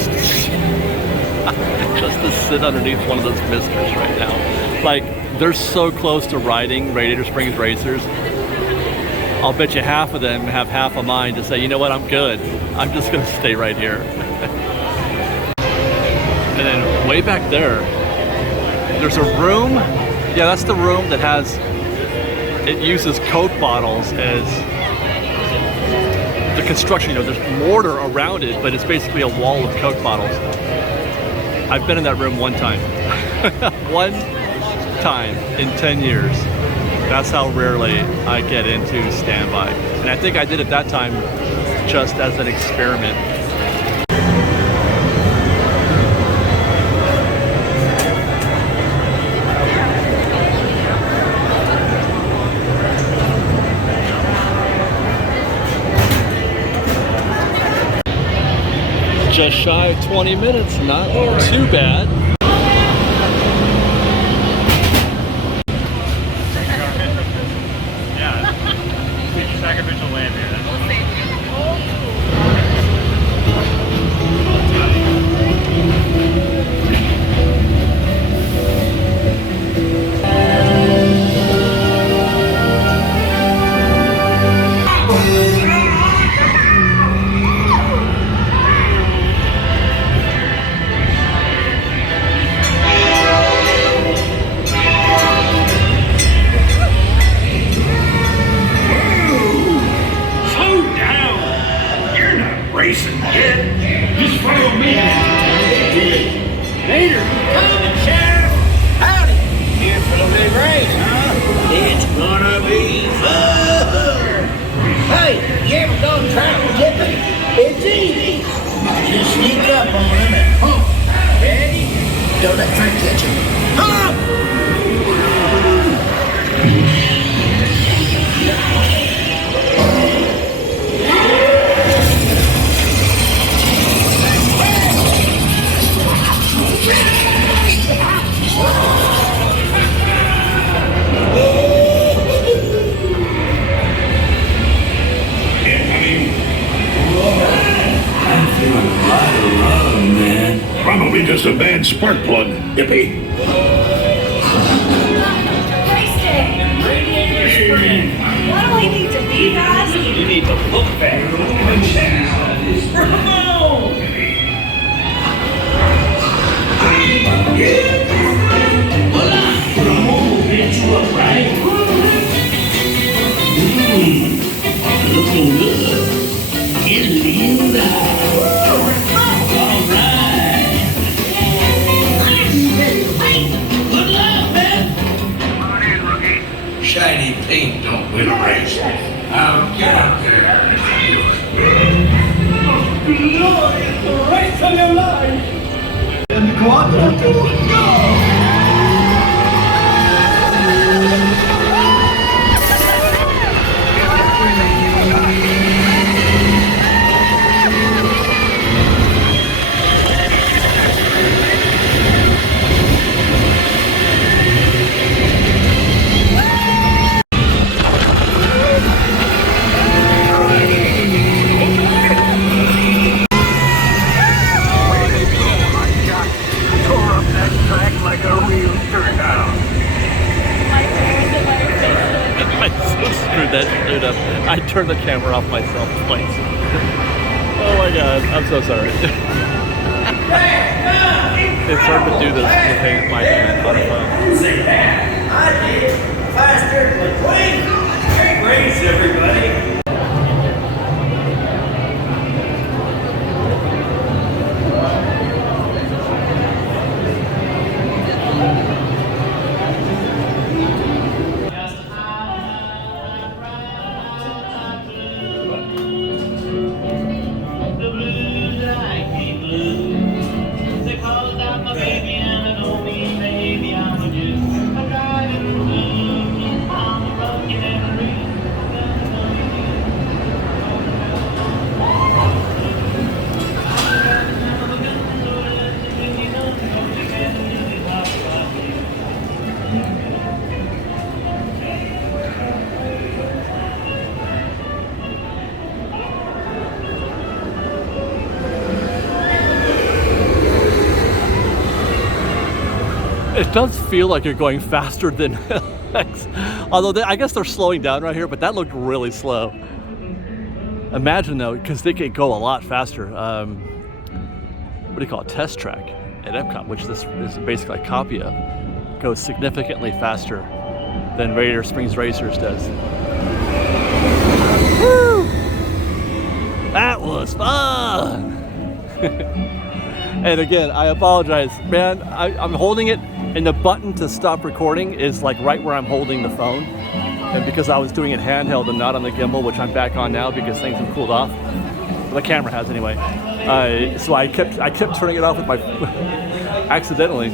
sit underneath one of those misters right now. Like, they're so close to riding Radiator Springs racers. I'll bet you half of them have half a mind to say, you know what, I'm good. I'm just gonna stay right here. And then way back there, there's a room. Yeah, that's the room that has, it uses Coke bottles as the construction, you know, there's mortar around it, but it's basically a wall of Coke bottles. I've been in that room one time. One time in 10 years. That's how rarely I get into standby. And I think I did it that time just as an experiment. Just shy of 20 minutes, not too bad. Yeah, sacrificial lamb here. Racing yet? Just follow me. Later. Coming, Sheriff. Howdy. Here for the big race, huh? It's gonna be fun. Hey, you ever done travel tipping? It's easy. Just sneak up on them and hump. Ready? Don't let Frank catch him. Hump! Probably just a bad spark plug, hippie. What do we need to be, guys? You need to look back. Looking good. Linda. Shiny paint don't win a race. Now get out there. Lord, it's the race of your life. And go on, go! turn the camera off myself twice. Oh my god, I'm so sorry. It's hard to do this with my hand on a phone. Say that. I did. Faster than Queen. Great race, everybody. It does feel like you're going faster than X. Although I guess they're slowing down right here, but that looked really slow. Imagine though, because they could go a lot faster. What do you call it? Test track at Epcot, which this is basically a copy of, goes significantly faster than Radiator Springs Racers does. Woo! That was fun! And again, I apologize, man. I'm holding it, and the button to stop recording is like right where I'm holding the phone. And because I was doing it handheld and not on the gimbal, which I'm back on now because things have cooled off. Well, the camera has anyway. So I kept turning it off with my accidentally.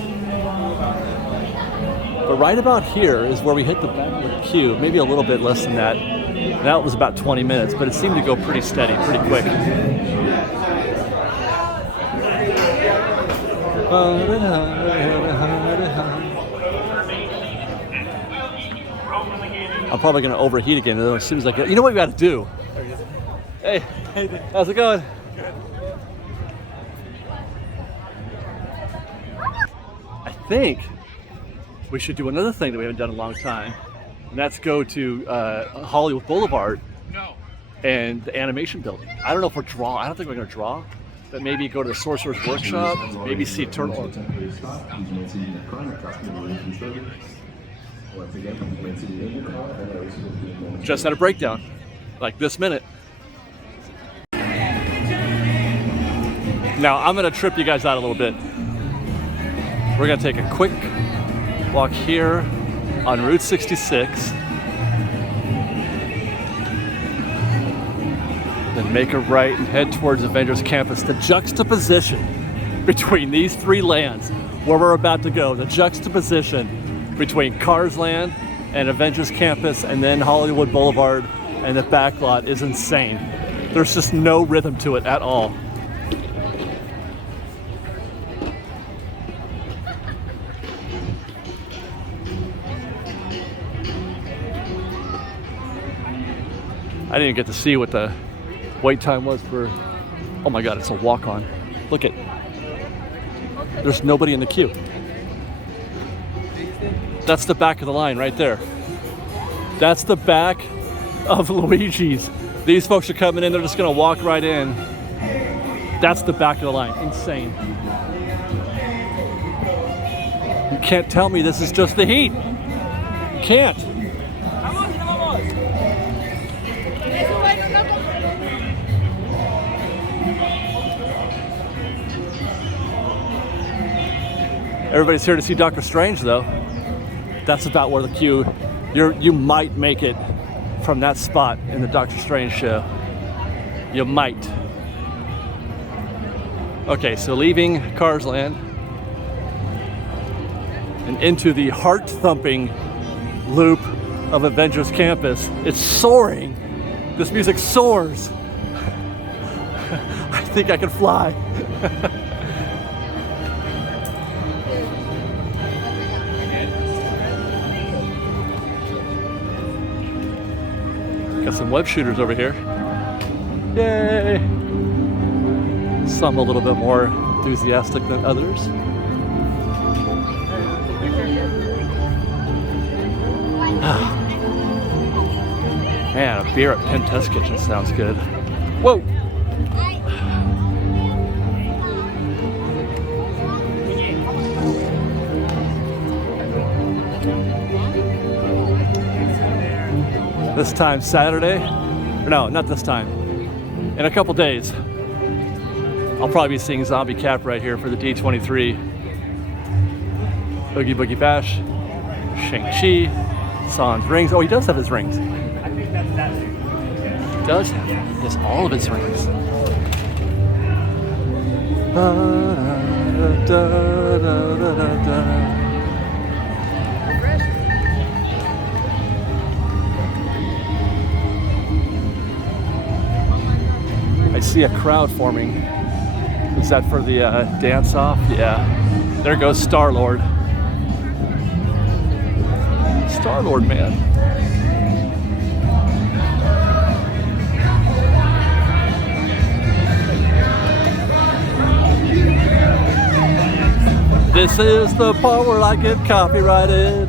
But right about here is where we hit the back of the queue, maybe a little bit less than that. That was about 20 minutes, but it seemed to go pretty steady, pretty quick. I'm probably going to overheat again as soon as I get. You know what we got to do? Hey, how's it going? Good. I think we should do another thing that we haven't done in a long time, and that's go to Hollywood Boulevard and the animation building. I don't know if we're draw. I don't think we're going to draw. But maybe go to the Sorcerer's Workshop, maybe see Turtle. Just had a breakdown, like this minute. Now I'm gonna trip you guys out a little bit. We're gonna take a quick walk here on Route 66. Then make a right and head towards Avengers Campus. The juxtaposition between these three lands where we're about to go, the juxtaposition between Cars Land and Avengers Campus and then Hollywood Boulevard and the back lot is insane. There's just no rhythm to it at all. I didn't get to see what the wait time was for, oh my god, it's a walk-on. Look at, there's nobody in the queue. That's the back of the line right there. That's the back of Luigi's. These folks are coming in, they're just gonna walk right in. That's the back of the line, insane. You can't tell me this is just the heat. You can't. Everybody's here to see Doctor Strange, though. That's about where the queue. You might make it from that spot in the Doctor Strange show. You might. Okay, so leaving Cars Land and into the heart-thumping loop of Avengers Campus. It's soaring. This music soars. I think I can fly. Got some web shooters over here. Yay! Some a little bit more enthusiastic than others. Man, a beer at Penn Test Kitchen sounds good. Whoa! This time Saturday, or no, not this time. In a couple days, I'll probably be seeing Zombie Cap right here for the D23. Oogie Boogie Bash, Shang-Chi, Sans rings. Oh, he does have his rings. He does have his, all of his rings. I see a crowd forming. Is that for the dance-off? Yeah. There goes Star-Lord. Star-Lord, man. This is the part where I get copyrighted.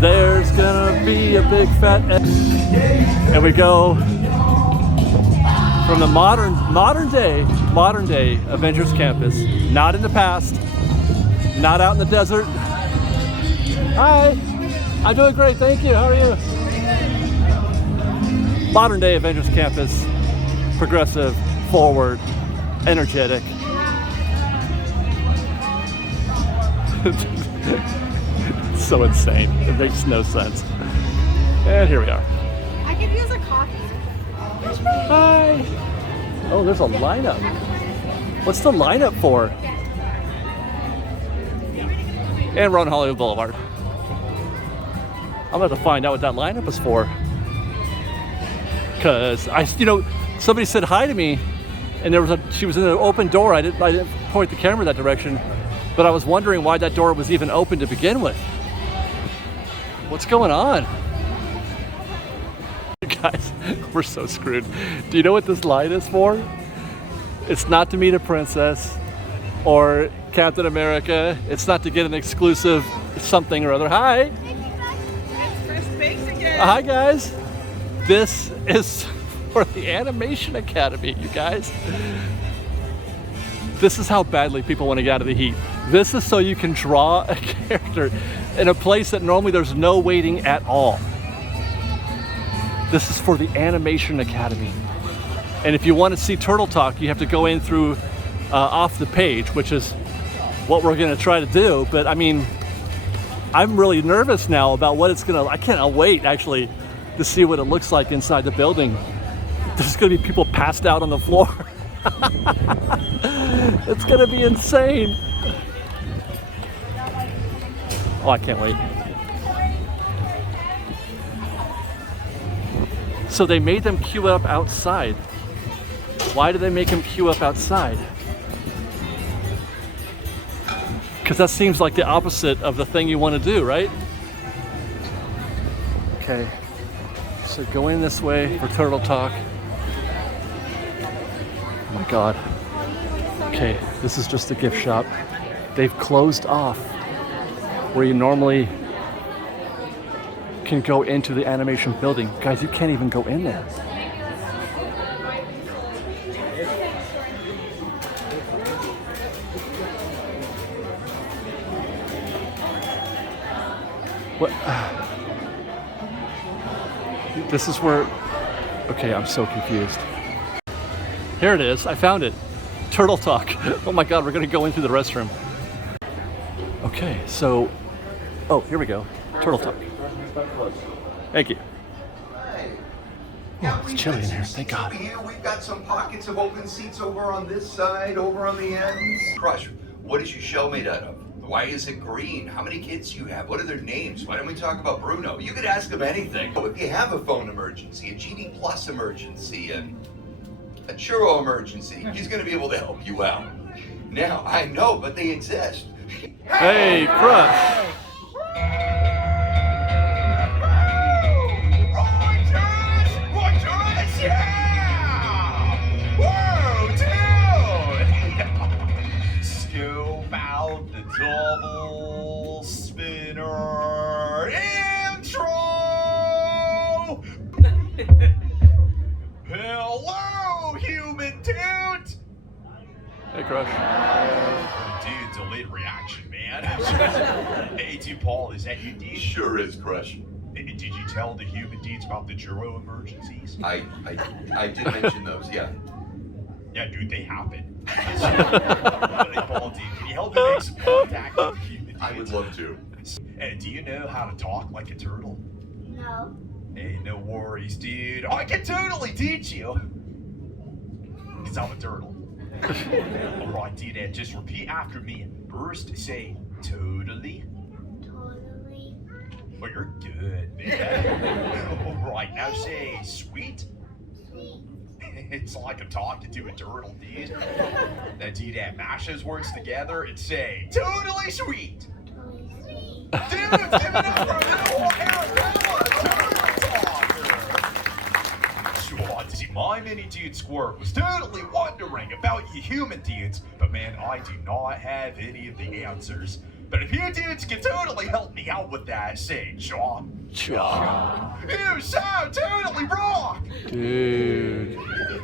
There's gonna be a big fat X. And we go from the modern day Avengers Campus. Not in the past, not out in the desert. Hi, I'm doing great, thank you. How are you? Modern day Avengers Campus, progressive, forward, energetic. So insane. It makes no sense. And here we are. I could use a coffee. Hi. Oh, there's a lineup. What's the lineup for? And we're on Hollywood Boulevard. I'm about to find out what that lineup is for. Cause somebody said hi to me, and she was in an open door. I didn't point the camera that direction, but I was wondering why that door was even open to begin with. What's going on? Guys, we're so screwed. Do you know what this line is for? It's not to meet a princess or Captain America. It's not to get an exclusive something or other. Hi. First base again. Hi, guys. This is for the Animation Academy, you guys. This is how badly people want to get out of the heat. This is so you can draw a character in a place that normally there's no waiting at all. This is for the Animation Academy. And if you want to see Turtle Talk, you have to go in through off the page, which is what we're going to try to do. But I mean, I'm really nervous now about what it's going to, I cannot wait actually to see what it looks like inside the building. There's going to be people passed out on the floor. It's going to be insane. Oh, I can't wait. So they made them queue up outside. Why do they make them queue up outside? Because that seems like the opposite of the thing you want to do, right? Okay, so go in this way for Turtle Talk. Oh my God. Okay, this is just a gift shop. They've closed off where you normally can go into the animation building. Guys, you can't even go in there. What? This is where, okay, I'm so confused. Here it is, I found it. Turtle Talk. Oh my God, we're gonna go into the restroom. Okay, so, oh, here we go. Turtle Talk. Thank you. Oh, it's chilly in here, thank God. Here we've got some pockets of open seats over on this side, over on the ends. Crush, what is your show made out of? Why is it green? How many kids do you have? What are their names? Why don't we talk about Bruno? You could ask him anything. If you have a phone emergency, a GD Plus emergency, a churro emergency, he's gonna be able to help you out. Now, I know, but they exist. Hey, Crush. Double spinner intro. Hey, Crush. Dude, delayed reaction, man. Hey, dude, Paul, is that you, dude? Sure is, Crush. Did you tell the human dudes about the Juro emergencies? I did mention those, yeah. Yeah, dude, they happen. Hey, Paul, dude, can you help me make some contact with the human dudes? I would love to. Do you know how to talk like a turtle? No. Hey, no worries, dude. I can totally teach you. Because I'm a turtle. Alright, dude, and just repeat after me. First, say, totally. Totally. Oh, you're good, man. Alright, now say, sweet. Sweet. It's like I'm talking to a turtle, dude. Now, dude, that mash those words together and say, totally sweet. Totally sweet. Dude, give it up for a little Arabella, turtle talker. Sure, see, my mini dude Squirt was totally wondering about you human dudes, but man, I do not have any of the answers. But if you dudes can totally help me out with that, say, Shaw. Shaw. You sound totally rock! Dude.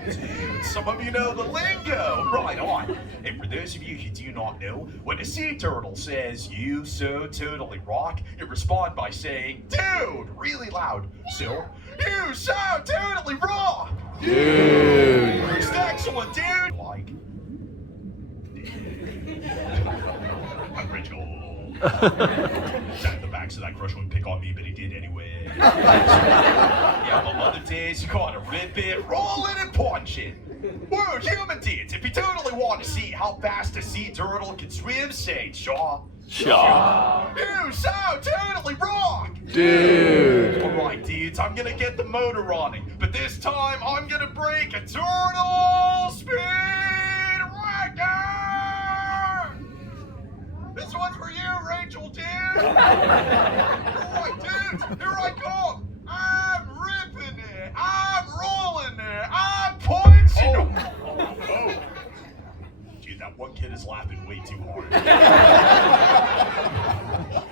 Dude, some of you know the lingo. Right on. And for those of you who do not know, when a sea turtle says, you so totally rock, you respond by saying, dude, really loud. So, you sound totally rock! Dude. It's excellent, dude! Like, original. Sat in the back so that Crush wouldn't pick on me, but he did anyway. Yeah, on other days, you gotta rip it, roll it, and punch it. Whoa, human dudes, if you totally want to see how fast a sea turtle can swim, say, Shaw. Shaw. You sound totally rock! Dude. Alright, dudes, I'm gonna get the motor running, but this time I'm gonna break a turtle speed record! This one's for you, Rachel, dude! Alright, dudes, here I come! I'm ripping it! I'm rolling it! I'm punching! Oh. Dude, that one kid is laughing way too hard.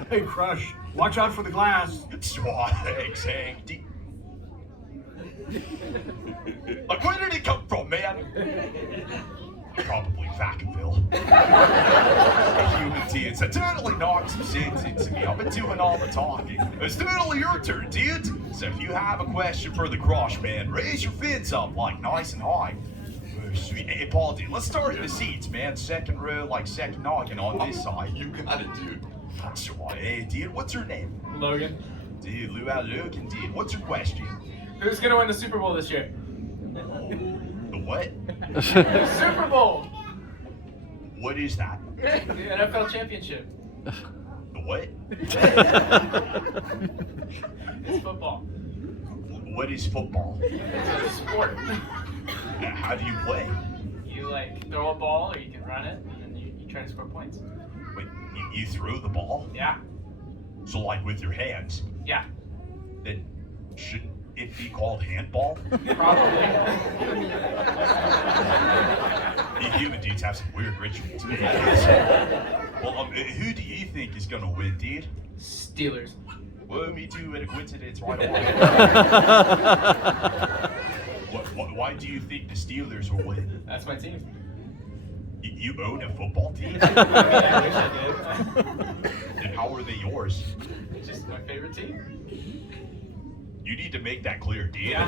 Hey, Crush, watch out for the glass. Thanks, Hank. Like, where did he come from, man? Probably Vacaville. Human dudes, that totally knocked some sense into me. I've been doing all the talking. It's totally your turn, dude. So if you have a question for the Crush, man, raise your fins up, like, nice and high. Oh, sweet. Hey, Paul, dude, let's start in the seats, man. Second row, like second noggin on this side. You got it, dude. That's right. Hey, dude, what's your name? Logan. Dude, Logan, dude. What's your question? Who's gonna win the Super Bowl this year? The what? The Super Bowl! What is that? The NFL championship. The what? It's football. What is football? It's a sport. How do you play? You like throw a ball or you can run it and then you try to score points. Wait, you throw the ball? Yeah. So like with your hands? Yeah. Then shouldn't it be called handball? Probably. You human dudes have some weird rituals. Well, who do you think is gonna win, dude? Steelers. Well, me too, and a coincidence right away. Why do you think the Steelers will win? That's my team. You own a football team? Yeah, I wish I did. And how are they yours? It's just my favorite team. You need to make that clear, dude. Yeah.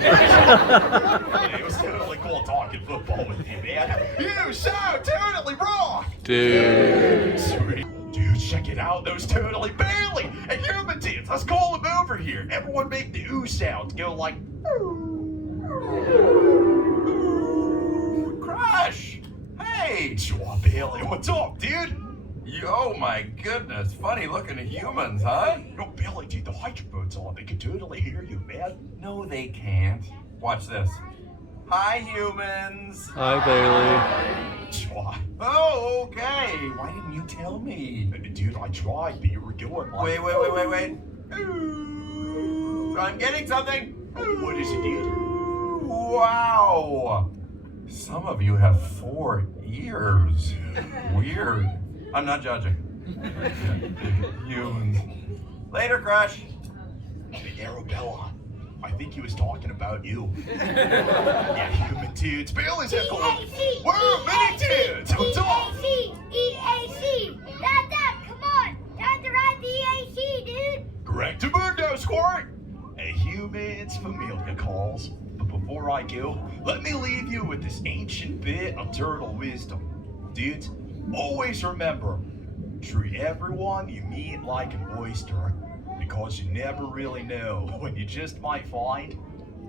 It was totally cool talking football with you, man. You sound totally rock! Dude. Sweet. Dude, check it out. Those totally Bailey and human dudes. Let's call them over here. Everyone make the ooh sound. Go like... Ooh, Crush! Hey! Shaw Bailey, what's up, dude? Oh my goodness, funny looking humans, huh? No, Billy, dude, the microphone's on. They can totally hear you, man. No, they can't. Watch this. Hi, humans. Hi, Bailey. Oh, okay. Why didn't you tell me? Dude, I tried, but you were going like... Wait. Ooh, I'm getting something. What is it, dude? Wow. Some of you have 4 ears. Weird. I'm not judging. Humans. Later, Crush. Arabella, I think he was talking about you. Yeah, human dudes. Bailey's heckling. Whoa, mini dudes. Ta-ta! EAC! Dad, come on! Time to ride the EAC, dude! Correctamundo, Squirt! A human's familia calls. But before I go, let me leave you with this ancient bit of turtle wisdom. Dudes, always remember, treat everyone you meet like an oyster, because you never really know when you just might find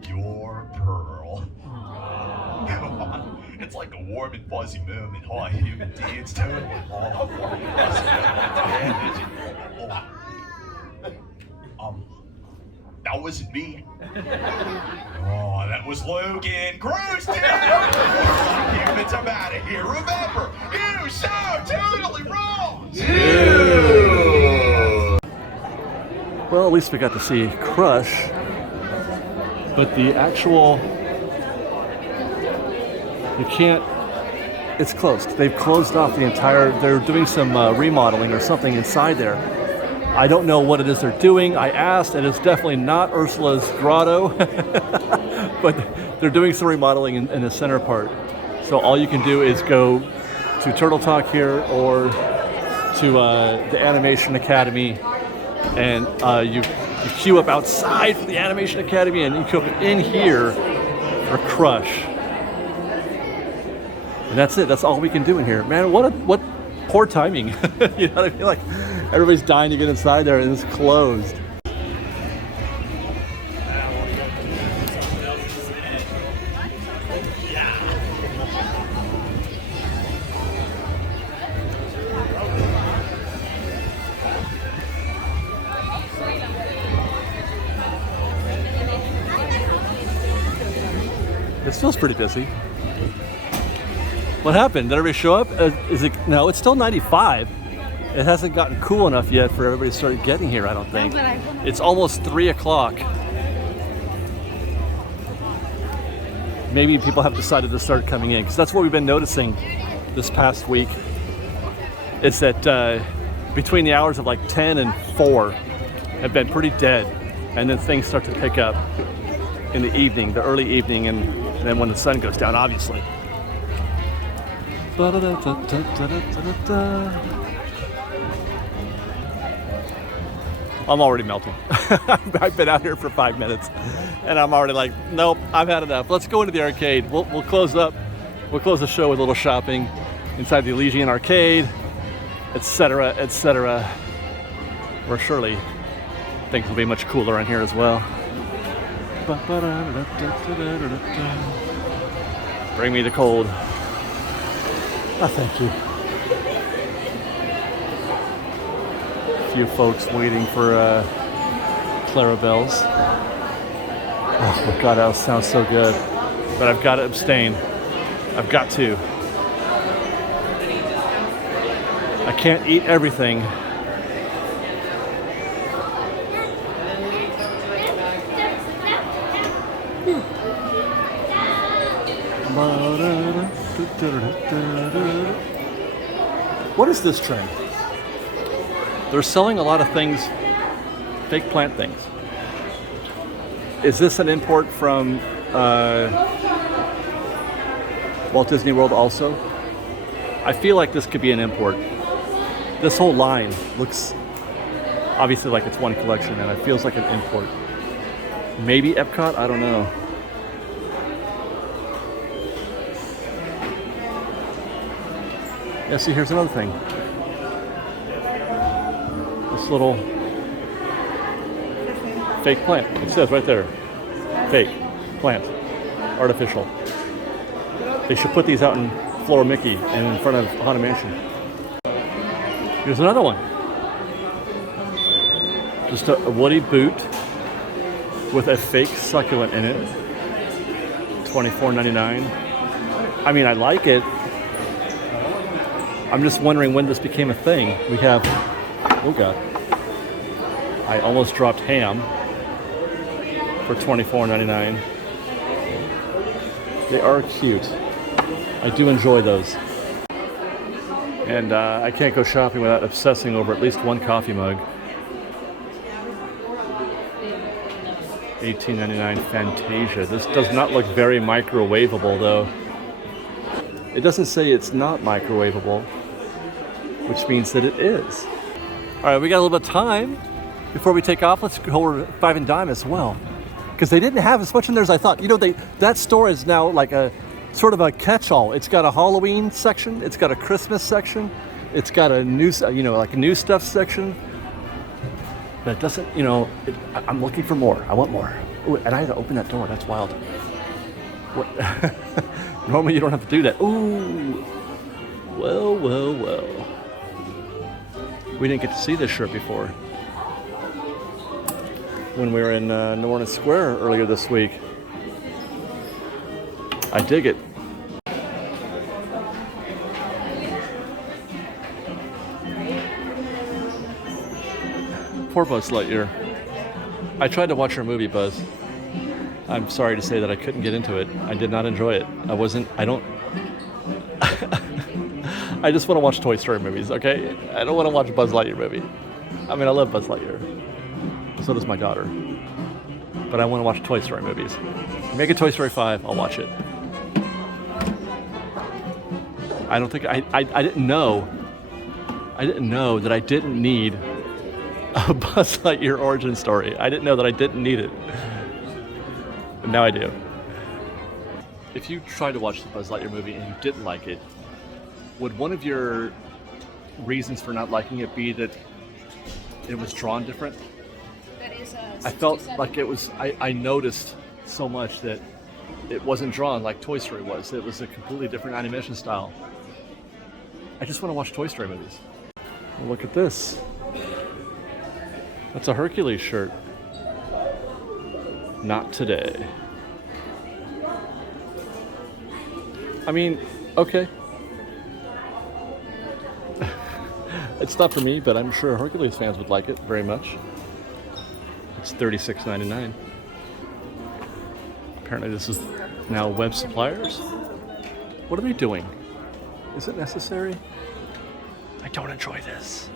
your pearl. Come on, it's like a warm and fuzzy moment. Hi, human dudes, totally off. That wasn't me. Oh, that was Logan. Cruise to humans, I'm out of here. Remember, you so totally wrong. Well, at least we got to see Crush, but the actual, you can't, it's closed. They've closed off the entire, they're doing some remodeling or something inside there. I don't know what it is they're doing. I asked, and it's definitely not Ursula's grotto, but they're doing some remodeling in the center part. So all you can do is go to Turtle Talk here or to the Animation Academy, and you queue up outside for the Animation Academy, and you queue up in here for Crush. And that's it. That's all we can do in here. Man, what poor timing. You know what I mean? Like, everybody's dying to get inside there, and it's closed. It feels pretty busy. What happened? Did everybody show up? Is it? No, it's still 95. It hasn't gotten cool enough yet for everybody to start getting here, I don't think. It's almost 3 o'clock. Maybe people have decided to start coming in, because that's what we've been noticing this past week. It's that between the hours of like 10 and 4 have been pretty dead, and then things start to pick up in the evening, the early evening, and then when the sun goes down, obviously. I'm already melting. I've been out here for 5 minutes, and I'm already like, nope, I've had enough. Let's go into the arcade. We'll close up. We'll close the show with a little shopping inside the Elysian Arcade, etc., etc. Where surely things will be much cooler in here as well. Bring me the cold. Oh, thank you. Few folks waiting for Clarabelle's. Oh my god, that sounds so good. But I've got to abstain. I've got to. I can't eat everything. What is this trend? They're selling a lot of things, fake plant things. Is this an import from Walt Disney World also? I feel like this could be an import. This whole line looks obviously like it's one collection, and it feels like an import. Maybe Epcot? I don't know. Yeah, see, here's another thing. This little fake plant. It says right there, fake plant, artificial. They should put these out in Flora Mickey and in front of Haunted Mansion. Here's another one. Just a woody boot with a fake succulent in it. $24.99. I mean, I like it. I'm just wondering when this became a thing. We have, oh god, I almost dropped ham for $24.99. They are cute. I do enjoy those. And I can't go shopping without obsessing over at least one coffee mug. $18.99 Fantasia. This does not look very microwavable though. It doesn't say it's not microwavable, which means that it is. All right, we got a little bit of time before we take off. Let's go over to Five and Dime as well, because they didn't have as much in there as I thought. You know, that store is now like a sort of a catch-all. It's got a Halloween section, it's got a Christmas section, it's got a new, like a new stuff section. But it doesn't, I'm looking for more. I want more. Ooh, and I had to open that door. That's wild. What? Normally you don't have to do that. Ooh. Well. We didn't get to see this shirt before. When we were in New Orleans Square earlier this week. I dig it. Poor Buzz Lightyear. I tried to watch her movie, Buzz. I'm sorry to say that I couldn't get into it. I did not enjoy it. I just want to watch Toy Story movies, okay? I don't want to watch a Buzz Lightyear movie. I mean, I love Buzz Lightyear. So does my daughter. But I want to watch Toy Story movies. Make a Toy Story 5, I'll watch it. I don't think, I didn't know that I didn't need a Buzz Lightyear origin story. I didn't know that I didn't need it. And now I do. If you tried to watch the Buzz Lightyear movie and you didn't like it, would one of your reasons for not liking it be that it was drawn different? I felt like it was, I noticed so much that it wasn't drawn like Toy Story was. It was a completely different animation style. I just want to watch Toy Story movies. Well, look at this. That's a Hercules shirt. Not today. I mean, okay. It's not for me, but I'm sure Hercules fans would like it very much. It's $36.99. Apparently this is now Web Suppliers. What are they doing? Is it necessary? I don't enjoy this.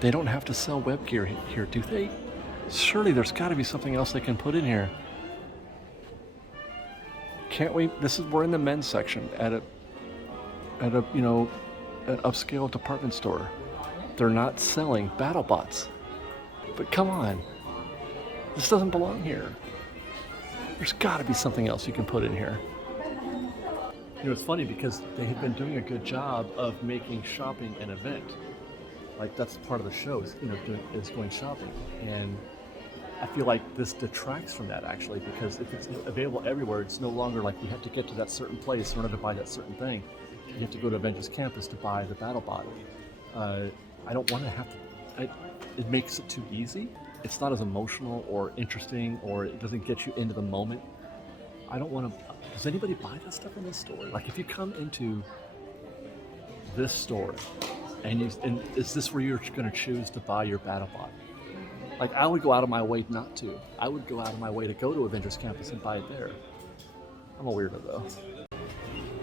They don't have to sell web gear here, do they? Surely there's got to be something else they can put in here. Can't we? We're in the men's section at an upscale department store. They're not selling BattleBots. But come on, this doesn't belong here. There's got to be something else you can put in here. It's funny because they have been doing a good job of making shopping an event. Like that's part of the show is going shopping, and I feel like this detracts from that actually, because if it's available everywhere, it's no longer like we have to get to that certain place in order to buy that certain thing. You have to go to Avengers Campus to buy the BattleBot. I don't want to have to. It makes it too easy. It's not as emotional or interesting, or it doesn't get you into the moment. I don't want to. Does anybody buy that stuff in this store? Like if you come into this store. And is this where you're going to choose to buy your BattleBot? Like, I would go out of my way not to. I would go out of my way to go to Avengers Campus and buy it there. I'm a weirdo, though.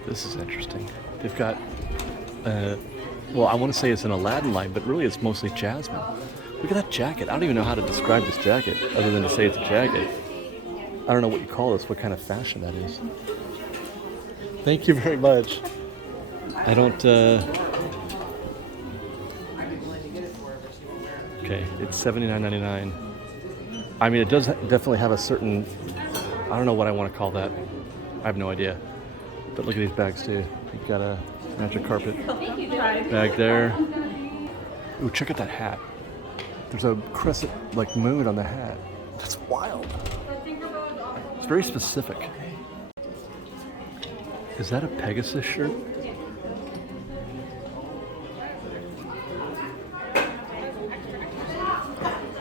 This is interesting. They've got, well, I want to say it's an Aladdin line, but really it's mostly Jasmine. Look at that jacket. I don't even know how to describe this jacket, other than to say it's a jacket. I don't know what you call this, what kind of fashion that is. Thank you very much. I don't, okay, it's $79.99. I mean, it does definitely have a certain, I don't know what I want to call that. I have no idea. But look at these bags too. You've got a magic carpet bag there. Ooh, check out that hat. There's a crescent, like moon on the hat. That's wild. It's very specific. Is that a Pegasus shirt?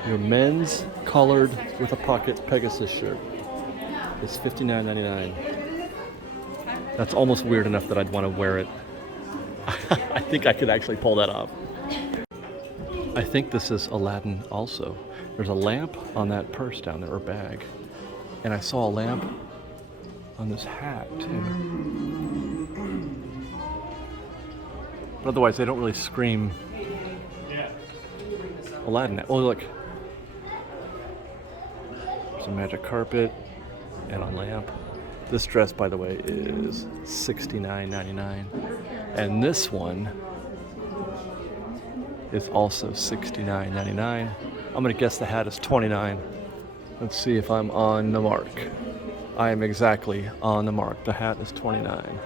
Your men's collared with a pocket Pegasus shirt. It's $59.99. That's almost weird enough that I'd want to wear it. I think I could actually pull that off. I think this is Aladdin also. There's a lamp on that purse down there, or bag. And I saw a lamp on this hat too. But otherwise they don't really scream Aladdin. Oh look. There's a magic carpet and a lamp. This dress, by the way, is $69.99. And this one is also $69.99. I'm gonna guess the hat is $29. Let's see if I'm on the mark. I am exactly on the mark. The hat is $29.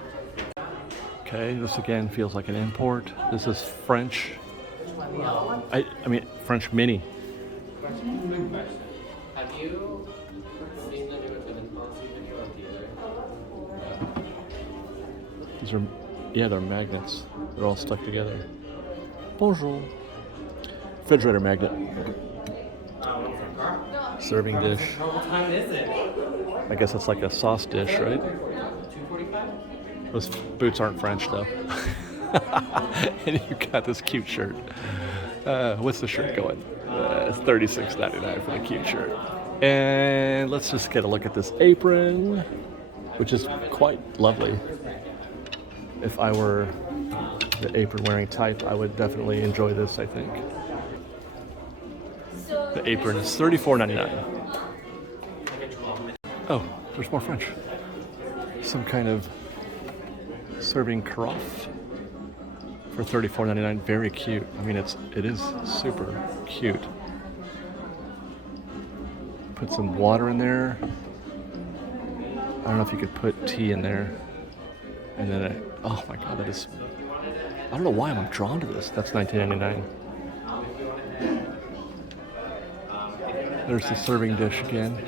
Okay, this again feels like an import. This is French. I mean, French mini. Have you seen the new attendance policy video of dealer? These are, yeah, they're magnets. They're all stuck together. Bonjour. Refrigerator magnet. Serving dish. What time is it? I guess it's like a sauce dish, right? 2:45? Those boots aren't French though. And you got this cute shirt. What's the shirt going? It's $36.99 for the cute shirt. And let's just get a look at this apron, which is quite lovely. If I were the apron wearing type, I would definitely enjoy this, I think. The apron is $34.99. Oh, there's more French. Some kind of serving carafe for $34.99. Very cute. I mean, it is super cute. Put some water in there. I don't know if you could put tea in there. And then, oh my God, that is. I don't know why I'm drawn to this. That's $19.99. There's the serving dish again.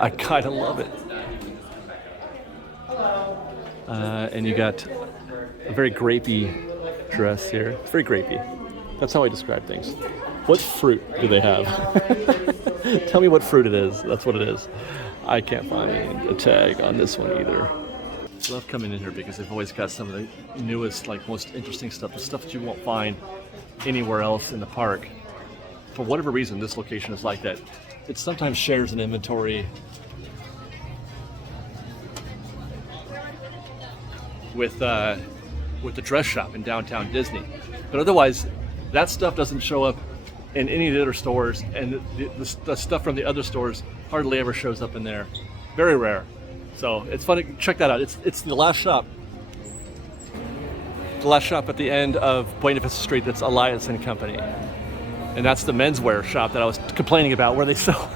I kind of love it. And you got a very grapey dress here. It's very grapey. That's how I describe things. What fruit do they have? Tell me what fruit it is. That's what it is. I can't find a tag on this one either. I love coming in here because they've always got some of the newest, like most interesting stuff, the stuff that you won't find anywhere else in the park. For whatever reason, this location is like that. It sometimes shares an inventory with the dress shop in downtown Disney, but otherwise, that stuff doesn't show up in any of the other stores, and the stuff from the other stores hardly ever shows up in there. Very rare. So it's fun to check that out. It's the last shop. The last shop at the end of Buena Vista Street. That's Elias and Company. And that's the menswear shop that I was complaining about, where they sell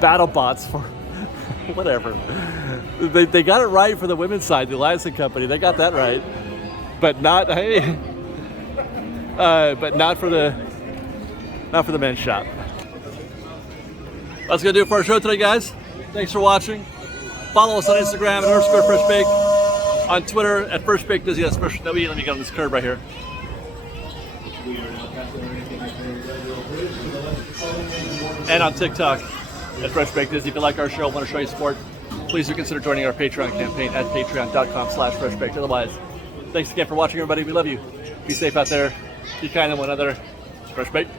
battle bots for whatever. They got it right for the women's side, the Elias and Company. They got that right, but not not for the men's shop. That's gonna do it for our show today, guys. Thanks for watching. Follow us on Instagram at _FreshBake, on Twitter at FreshBakeDizzy. That's Fresh. Let me get on this curb right here. And on TikTok at FreshBakeDizzy. If you like our show, want to show you support, please do consider joining our Patreon campaign at patreon.com/freshbaked. Otherwise, thanks again for watching, everybody. We love you. Be safe out there. Be kind to one another. Fresh Baked.